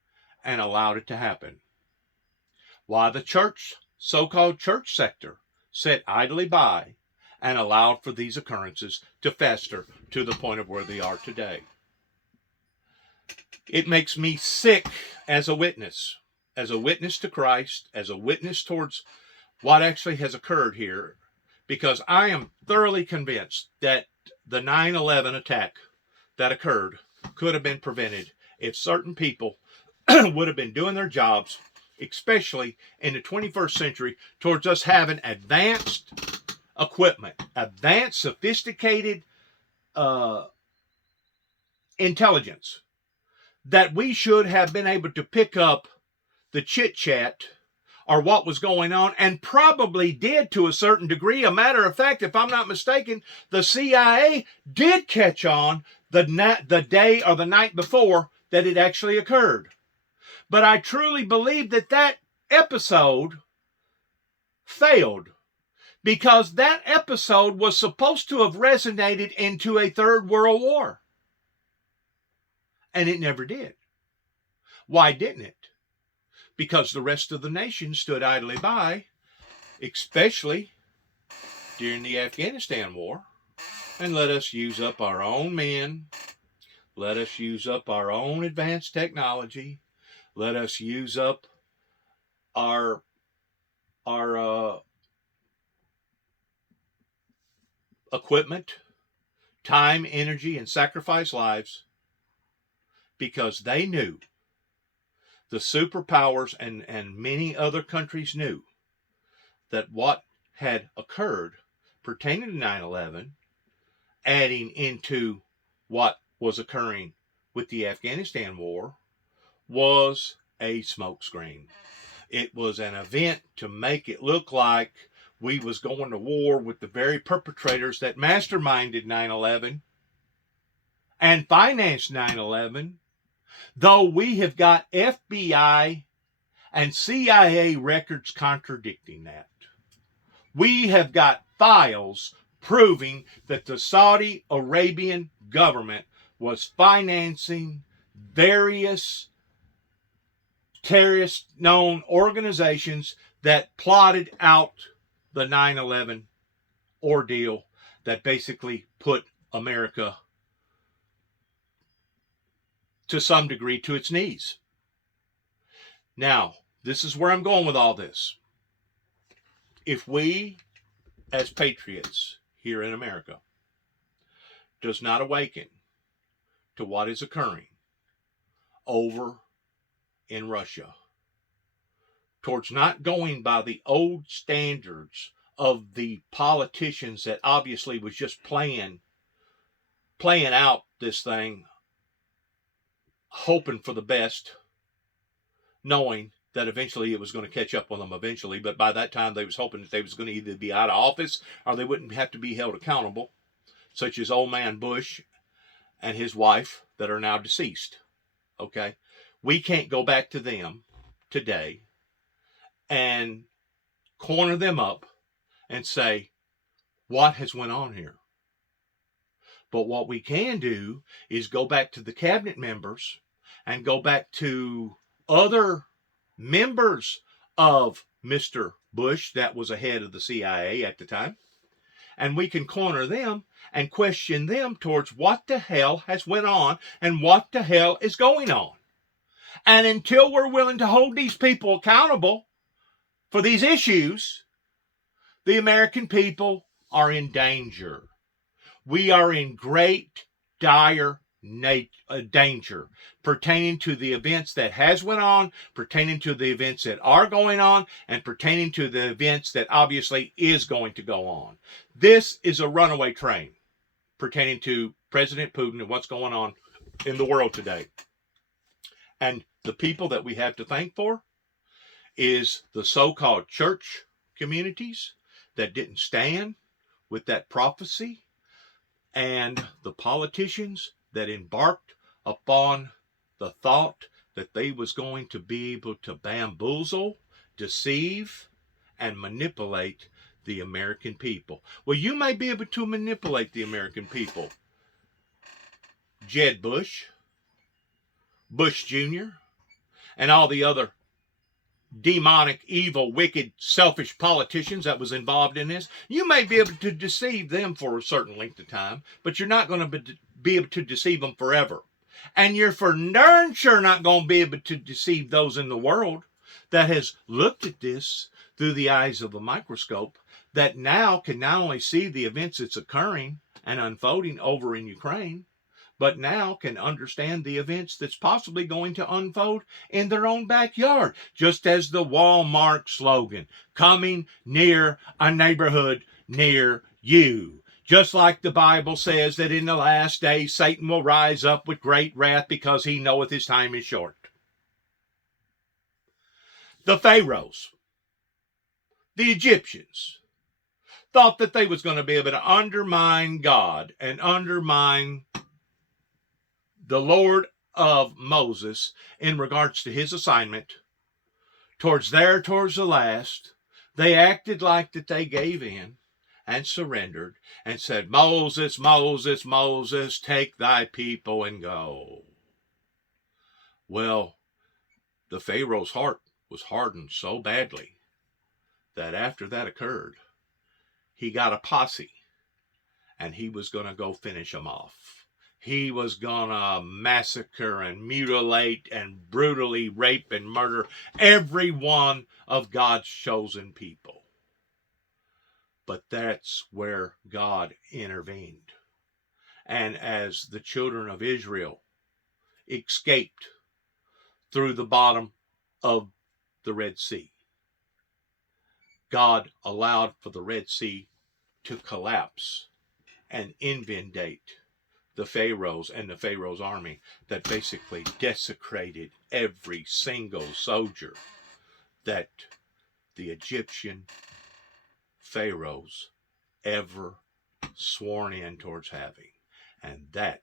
and allowed it to happen. While the church, so-called church sector, sat idly by and allowed for these occurrences to fester to the point of where they are today. It makes me sick as a witness to Christ, as a witness towards what actually has occurred here, because I am thoroughly convinced that the 9/11 attack that occurred could have been prevented if certain people would have been doing their jobs, especially in the 21st century, towards us having advanced equipment, advanced, sophisticated intelligence, that we should have been able to pick up the chit-chat or what was going on, and probably did to a certain degree. A matter of fact, if I'm not mistaken, the CIA did catch on the day or the night before that it actually occurred. But I truly believe that that episode failed, because that episode was supposed to have resonated into a third world war. And it never did. Why didn't it? Because the rest of the nation stood idly by, especially during the Afghanistan war, and let us use up our own men. Let us use up our own advanced technology. Let us use up our equipment, time, energy, and sacrifice lives, because they knew, the superpowers and many other countries knew, that what had occurred pertaining to 9/11, adding into what was occurring with the Afghanistan war, was a smokescreen. It was an event to make it look like we was going to war with the very perpetrators that masterminded 9/11 and financed 9/11, though we have got FBI and CIA records contradicting that. We have got files proving that the Saudi Arabian government was financing various terrorist known organizations that plotted out the 9/11 ordeal that basically put America to some degree to its knees. Now, this is where I'm going with all this. If we, as patriots here in America, does not awaken to what is occurring over in Russia, towards not going by the old standards of the politicians that obviously was just playing out this thing, hoping for the best, knowing that eventually it was going to catch up with them eventually, but by that time they was hoping that they was going to either be out of office or they wouldn't have to be held accountable, such as old man Bush and his wife that are now deceased. Okay? We can't go back to them today and corner them up and say, what has went on here? But what we can do is go back to the cabinet members and go back to other members of Mr. Bush that was ahead of the CIA at the time, and we can corner them and question them towards what the hell has went on and what the hell is going on. And until we're willing to hold these people accountable for these issues, the American people are in danger. We are in great, dire danger pertaining to the events that has went on, pertaining to the events that are going on, and pertaining to the events that obviously is going to go on. This is a runaway train pertaining to President Putin and what's going on in the world today. And the people that we have to thank for is the so-called church communities that didn't stand with that prophecy, and the politicians that embarked upon the thought that they was going to be able to bamboozle, deceive, and manipulate the American people. Well, you may be able to manipulate the American people. Jeb Bush, Bush Jr., and all the other demonic, evil, wicked, selfish politicians that was involved in this. You may be able to deceive them for a certain length of time, but you're not going to be able to deceive them forever. And you're for darn sure not going to be able to deceive those in the world that has looked at this through the eyes of a microscope, that now can not only see the events that's occurring and unfolding over in Ukraine, but now can understand the events that's possibly going to unfold in their own backyard. Just as the Walmart slogan, coming near a neighborhood near you. Just like the Bible says that in the last days Satan will rise up with great wrath because he knoweth his time is short. The Pharaohs, the Egyptians, thought that they was going to be able to undermine God and undermine the Lord of Moses in regards to his assignment. Towards the last, they acted like that they gave in and surrendered and said, Moses, Moses, Moses, take thy people and go. Well, the Pharaoh's heart was hardened so badly that after that occurred, he got a posse and he was going to go finish them off. He was going to massacre and mutilate and brutally rape and murder every one of God's chosen people. But that's where God intervened. And as the children of Israel escaped through the bottom of the Red Sea, God allowed for the Red Sea to collapse and inundate the Pharaohs and the Pharaoh's army that basically desecrated every single soldier that the Egyptian Pharaohs ever sworn in towards having. And that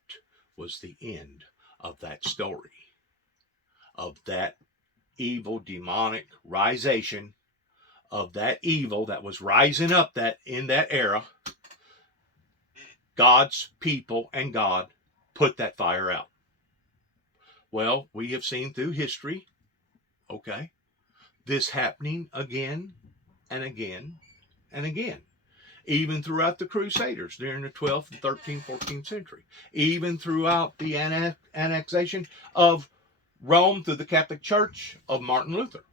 was the end of that story, of that evil demonic risation, of that evil that was rising up that in that era. God's people and God put that fire out. Well, we have seen through history, okay, this happening again and again and again. Even throughout the Crusaders during the 12th, 13th, 14th century. Even throughout the annexation of Rome through the Catholic Church of Martin Luther.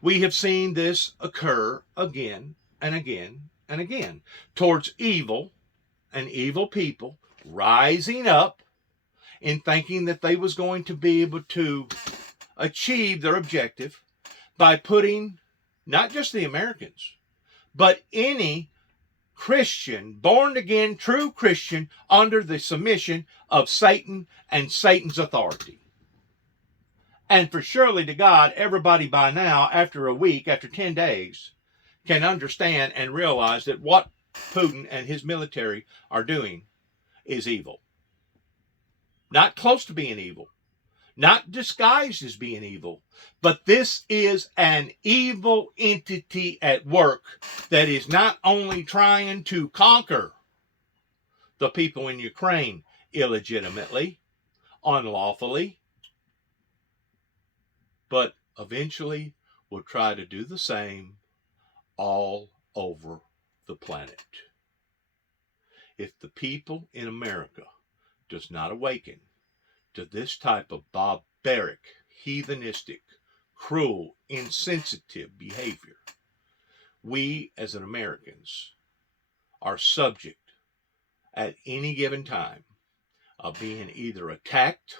We have seen this occur again and again and again towards evil and evil people rising up in thinking that they was going to be able to achieve their objective by putting not just the Americans, but any Christian, born again, true Christian, under the submission of Satan and Satan's authority. And for surely to God, everybody by now, after a week, after 10 days, can understand and realize that what Putin and his military are doing is evil. Not close to being evil. Not disguised as being evil. But this is an evil entity at work that is not only trying to conquer the people in Ukraine illegitimately, unlawfully, but eventually will try to do the same all over the planet. If the people in America does not awaken to this type of barbaric, heathenistic, cruel, insensitive behavior, we as an Americans are subject at any given time of being either attacked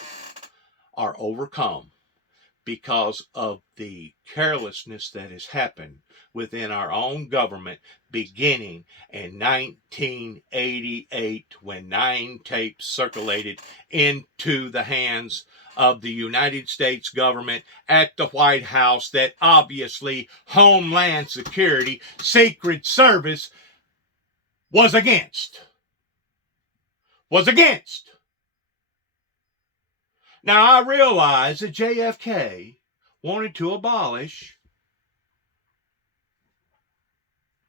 or overcome because of the carelessness that has happened within our own government beginning in 1988 when 9 tapes circulated into the hands of the United States government at the White House that obviously Homeland Security, Secret Service was against. Now, I realize that JFK wanted to abolish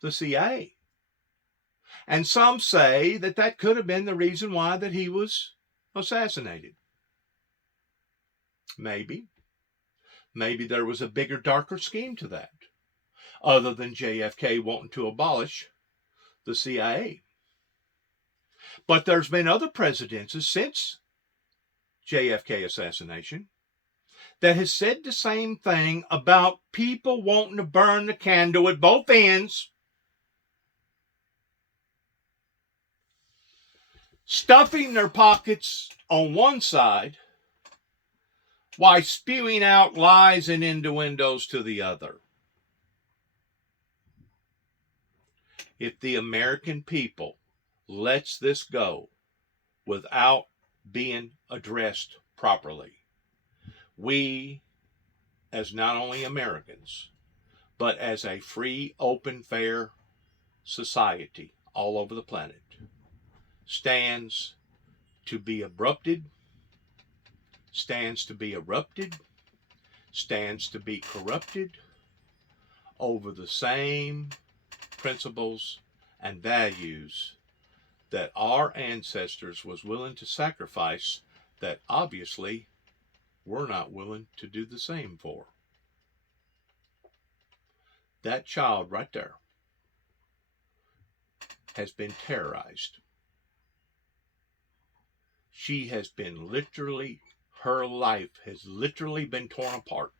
the CIA. And some say that that could have been the reason why that he was assassinated. Maybe. Maybe there was a bigger, darker scheme to that, other than JFK wanting to abolish the CIA. But there's been other presidents since JFK assassination that has said the same thing about people wanting to burn the candle at both ends, stuffing their pockets on one side while spewing out lies and innuendos to the other. If the American people lets this go without being addressed properly, we, as not only Americans, but as a free, open, fair society all over the planet, stands to be erupted, stands to be corrupted over the same principles and values that our ancestors was willing to sacrifice, that obviously we're not willing to do the same for. That child right there has been terrorized she has been literally, her life has literally been torn apart.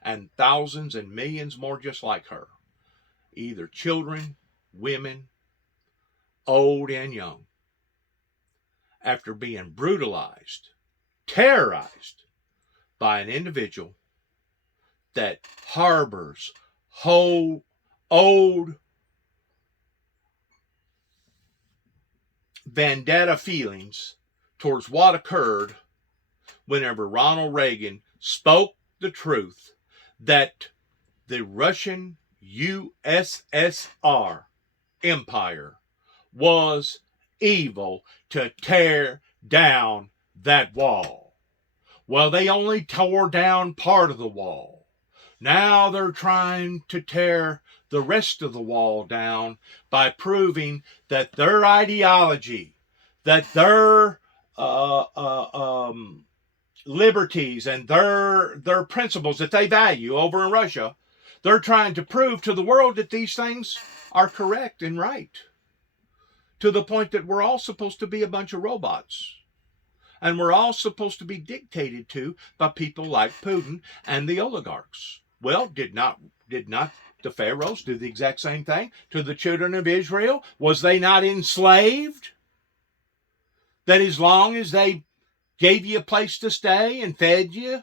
And thousands and millions more just like her, either children, women, old and young, after being brutalized, terrorized by an individual that harbors whole old vendetta feelings towards what occurred whenever Ronald Reagan spoke the truth that the Russian USSR empire was evil to tear down that wall. Well, they only tore down part of the wall. Now they're trying to tear the rest of the wall down by proving that their ideology, that their liberties and their principles that they value over in Russia, they're trying to prove to the world that these things are correct and right, to the point that we're all supposed to be a bunch of robots. And we're all supposed to be dictated to by people like Putin and the oligarchs. Well, did not the pharaohs do the exact same thing to the children of Israel? Was they not enslaved? That as long as they gave you a place to stay and fed you,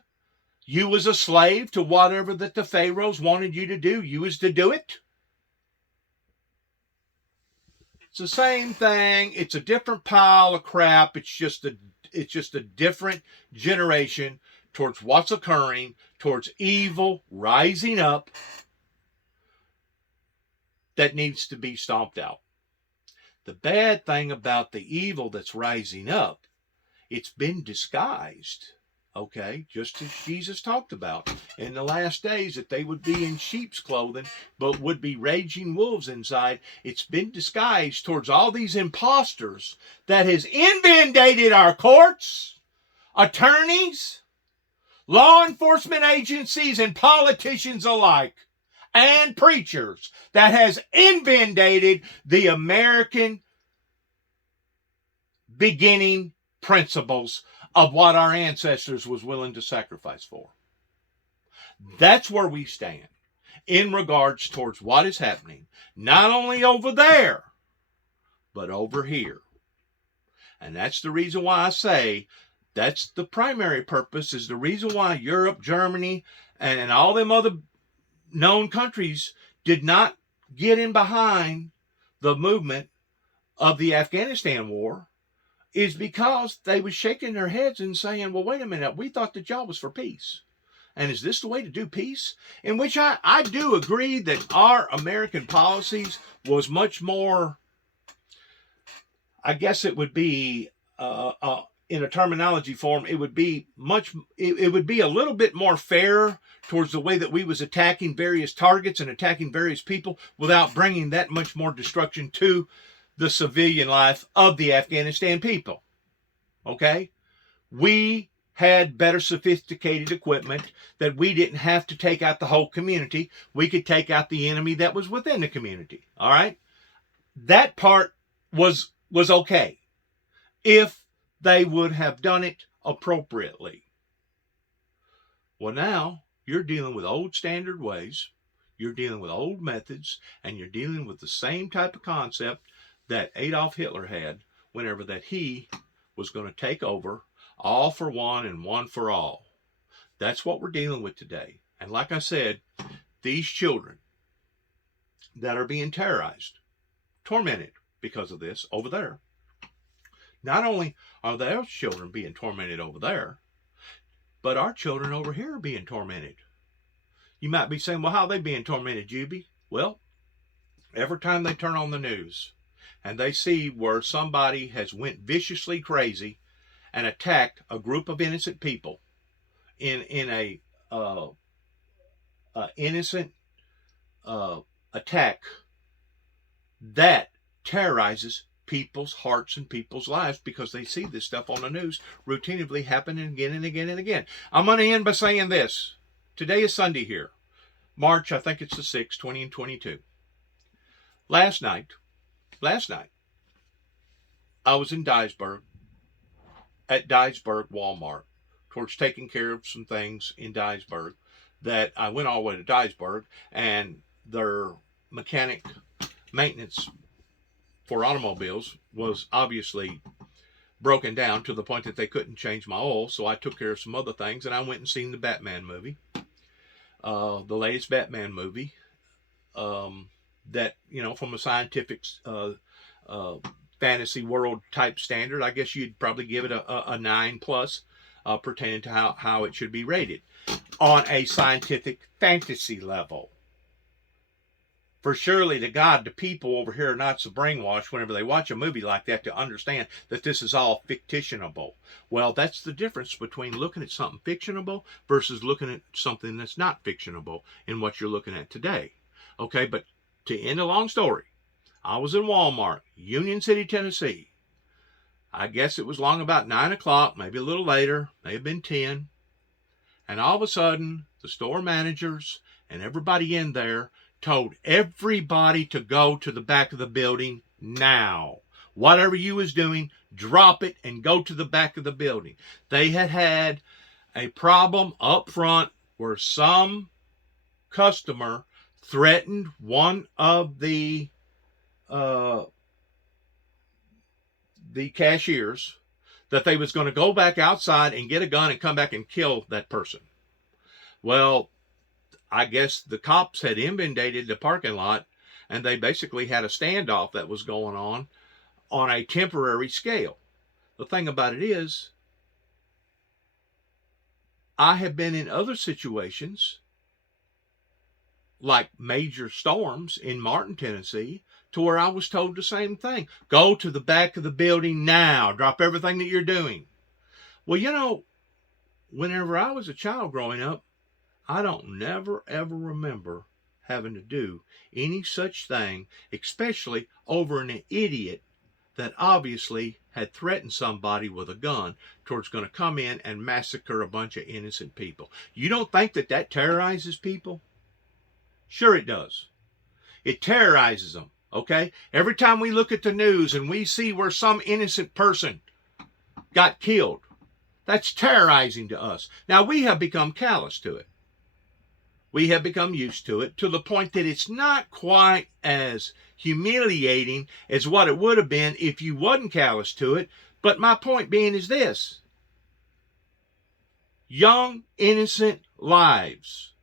you was a slave to whatever that the pharaohs wanted you to do. You was to do it. It's the same thing. It's a different pile of crap. It's just a different generation towards what's occurring, towards evil rising up that needs to be stomped out. The bad thing about the evil that's rising up, it's been disguised, okay, just as Jesus talked about in the last days, that they would be in sheep's clothing, but would be raging wolves inside. It's been disguised towards all these imposters that has inundated our courts, attorneys, law enforcement agencies, and politicians alike, and preachers, that has inundated the American beginning principles of what our ancestors was willing to sacrifice for. That's where we stand in regards towards what is happening, not only over there, but over here. And that's the reason why I say that's the primary purpose, is the reason why Europe, Germany, and all them other known countries did not get in behind the movement of the Afghanistan war, is because they was shaking their heads and saying, well, wait a minute, we thought the job was for peace. And is this the way to do peace? In which I do agree that our American policies was much more, I guess it would be, in a terminology form, it would be a little bit more fair towards the way that we was attacking various targets and attacking various people without bringing that much more destruction to the civilian life of the Afghanistan people. Okay? We had better sophisticated equipment that we didn't have to take out the whole community. We could take out the enemy that was within the community. All right? That part was okay if they would have done it appropriately. Well, now you're dealing with old standard ways, you're dealing with old methods, and you're dealing with the same type of concept that Adolf Hitler had whenever that he was going to take over, all for one and one for all. That's what we're dealing with today. And like I said, these children that are being terrorized, tormented because of this over there, not only are their children being tormented over there, but our children over here are being tormented. You might be saying, well, how are they being tormented, Juby? Well, every time they turn on the news and they see where somebody has went viciously crazy and attacked a group of innocent people in a innocent attack, that terrorizes people's hearts and people's lives, because they see this stuff on the news routinely happening again and again and again. I'm going to end by saying this. Today is Sunday here. March, I think it's the 6th, 2022. Last night, I was in Duisburg, at Dyersburg Walmart towards taking care of some things in Dyersburg, that I went all the way to Dyersburg, and their mechanic maintenance for automobiles was obviously broken down to the point that they couldn't change my oil. So I took care of some other things, and I went and seen the Batman movie, the latest Batman movie, that, you know, from a scientific fantasy world type standard, I guess you'd probably give it a 9+, pertaining to how it should be rated on a scientific fantasy level. For surely to God, the people over here are not so brainwashed whenever they watch a movie like that to understand that this is all fictionable. Well, that's the difference between looking at something fictionable versus looking at something that's not fictionable in what you're looking at today. Okay, but to end a long story, I was in Walmart, Union City, Tennessee. I guess it was long about 9 o'clock, maybe a little later, may have been 10. And all of a sudden, the store managers and everybody in there told everybody to go to the back of the building now. Whatever you was doing, drop it and go to the back of the building. They had a problem up front where some customer threatened one of the cashiers that they was going to go back outside and get a gun and come back and kill that person. Well, I guess the cops had inundated the parking lot, and they basically had a standoff that was going on a temporary scale. The thing about it is, I have been in other situations, like major storms in Martin, Tennessee, to where I was told the same thing. Go to the back of the building now. Drop everything that you're doing. Well, you know, whenever I was a child growing up, I don't never ever remember having to do any such thing, especially over an idiot that obviously had threatened somebody with a gun towards going to come in and massacre a bunch of innocent people. You don't think that that terrorizes people? Sure it does. It terrorizes them, okay? Every time we look at the news and we see where some innocent person got killed, that's terrorizing to us. Now, we have become callous to it. We have become used to it to the point that it's not quite as humiliating as what it would have been if you wasn't callous to it. But my point being is this: young, innocent lives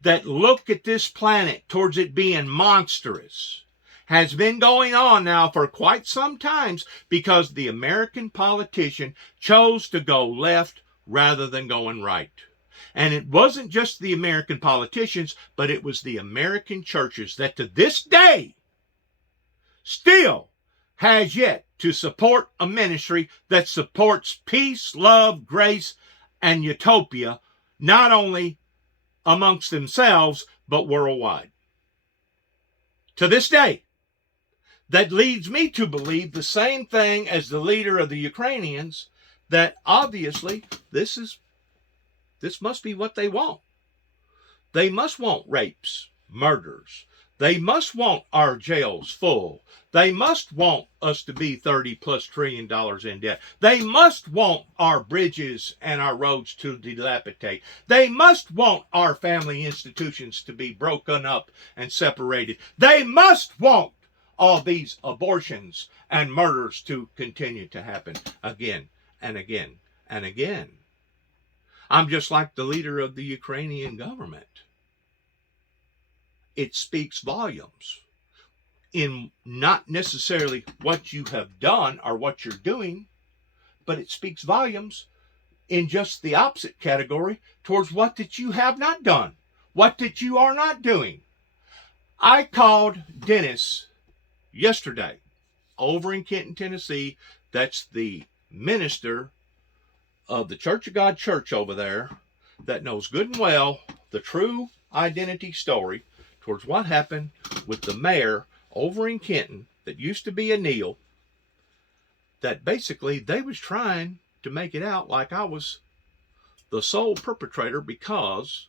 that look at this planet towards it being monstrous has been going on now for quite some time because the American politician chose to go left rather than going right. And it wasn't just the American politicians, but it was the American churches that to this day still has yet to support a ministry that supports peace, love, grace, and utopia, not only amongst themselves, but worldwide. To this day, that leads me to believe the same thing as the leader of the Ukrainians, that obviously this must be what they want. They must want rapes, murders. They must want our jails full. They must want us to be $30+ trillion in debt. They must want our bridges and our roads to dilapidate. They must want our family institutions to be broken up and separated. They must want all these abortions and murders to continue to happen again and again and again. I'm just like the leader of the Ukrainian government. It speaks volumes in not necessarily what you have done or what you're doing, but it speaks volumes in just the opposite category towards what that you have not done, what that you are not doing. I called Dennis yesterday over in Kenton, Tennessee. That's the minister of the Church of God Church over there that knows good and well the true identity story towards what happened with the mayor over in Kenton that used to be a Neil, that basically they was trying to make it out like I was the sole perpetrator because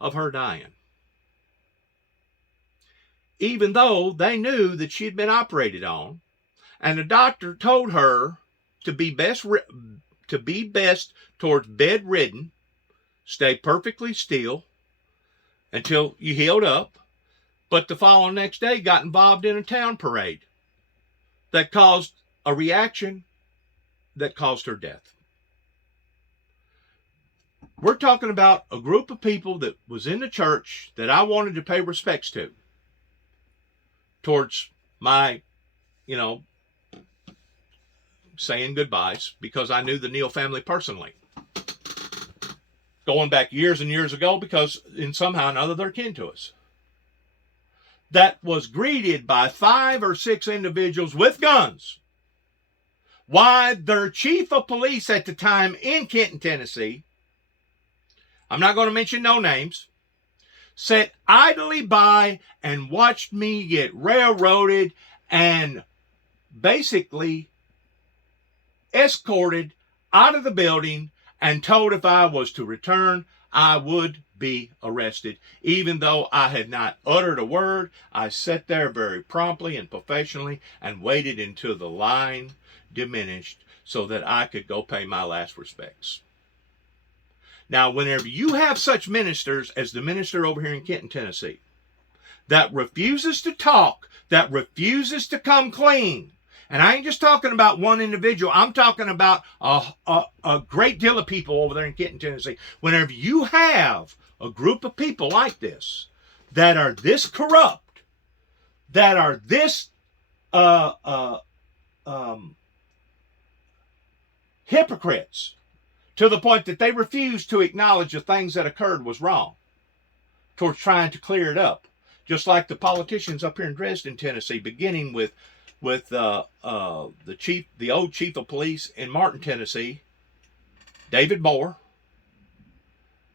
of her dying. Even though they knew that she had been operated on, and the doctor told her to be to be best towards bedridden, stay perfectly still until you healed up, but the following next day got involved in a town parade that caused a reaction that caused her death. We're talking about a group of people that was in the church that I wanted to pay respects to towards my, saying goodbyes, because I knew the Neal family personally. Going back years and years ago, because in somehow or another they're kin to us. That was greeted by 5 or 6 individuals with guns. Why their chief of police at the time in Kenton, Tennessee, I'm not going to mention no names, sat idly by and watched me get railroaded and basically escorted out of the building and told if I was to return, I would be arrested. Even though I had not uttered a word, I sat there very promptly and professionally and waited until the line diminished so that I could go pay my last respects. Now, whenever you have such ministers as the minister over here in Kenton, Tennessee, that refuses to talk, that refuses to come clean, and I ain't just talking about one individual, I'm talking about a great deal of people over there in Kenton, Tennessee. Whenever you have a group of people like this, that are this corrupt, that are this hypocrites, to the point that they refuse to acknowledge the things that occurred was wrong, towards trying to clear it up. Just like the politicians up here in Dresden, Tennessee, beginning with the old chief of police in Martin, Tennessee, David Moore,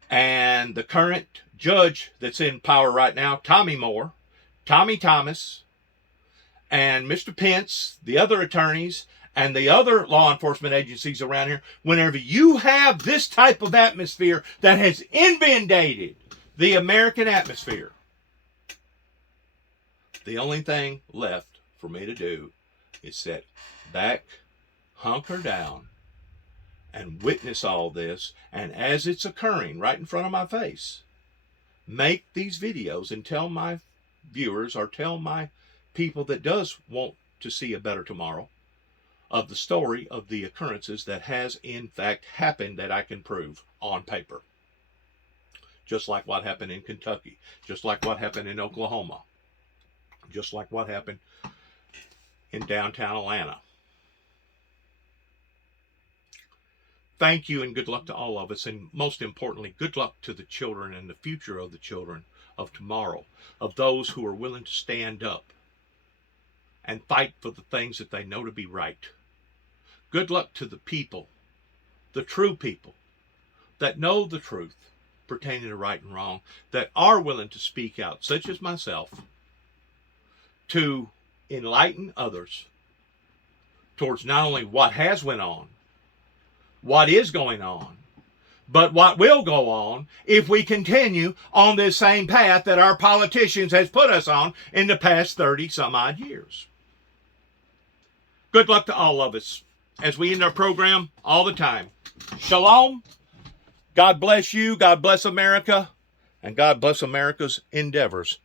and the current judge that's in power right now, Tommy Moore, Tommy Thomas, and Mr. Pence, the other attorneys, and the other law enforcement agencies around here. Whenever you have this type of atmosphere that has inundated the American atmosphere, the only thing left for me to do is sit back, hunker down, and witness all this. And as it's occurring right in front of my face, make these videos and tell my viewers, or tell my people that does want to see a better tomorrow, of the story of the occurrences that has in fact happened, that I can prove on paper. Just like what happened in Kentucky, just like what happened in Oklahoma, just like what happened in downtown Atlanta. Thank you and good luck to all of us, and most importantly, good luck to the children and the future of the children of tomorrow, of those who are willing to stand up and fight for the things that they know to be right. Good luck to the people, the true people, that know the truth pertaining to right and wrong, that are willing to speak out, such as myself, to enlighten others towards not only what has went on, what is going on, but what will go on if we continue on this same path that our politicians has put us on in the past 30 some odd years. Good luck to all of us as we end our program all the time. Shalom. God bless you. God bless America. And God bless America's endeavors.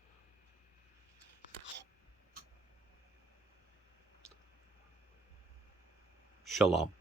Shalom.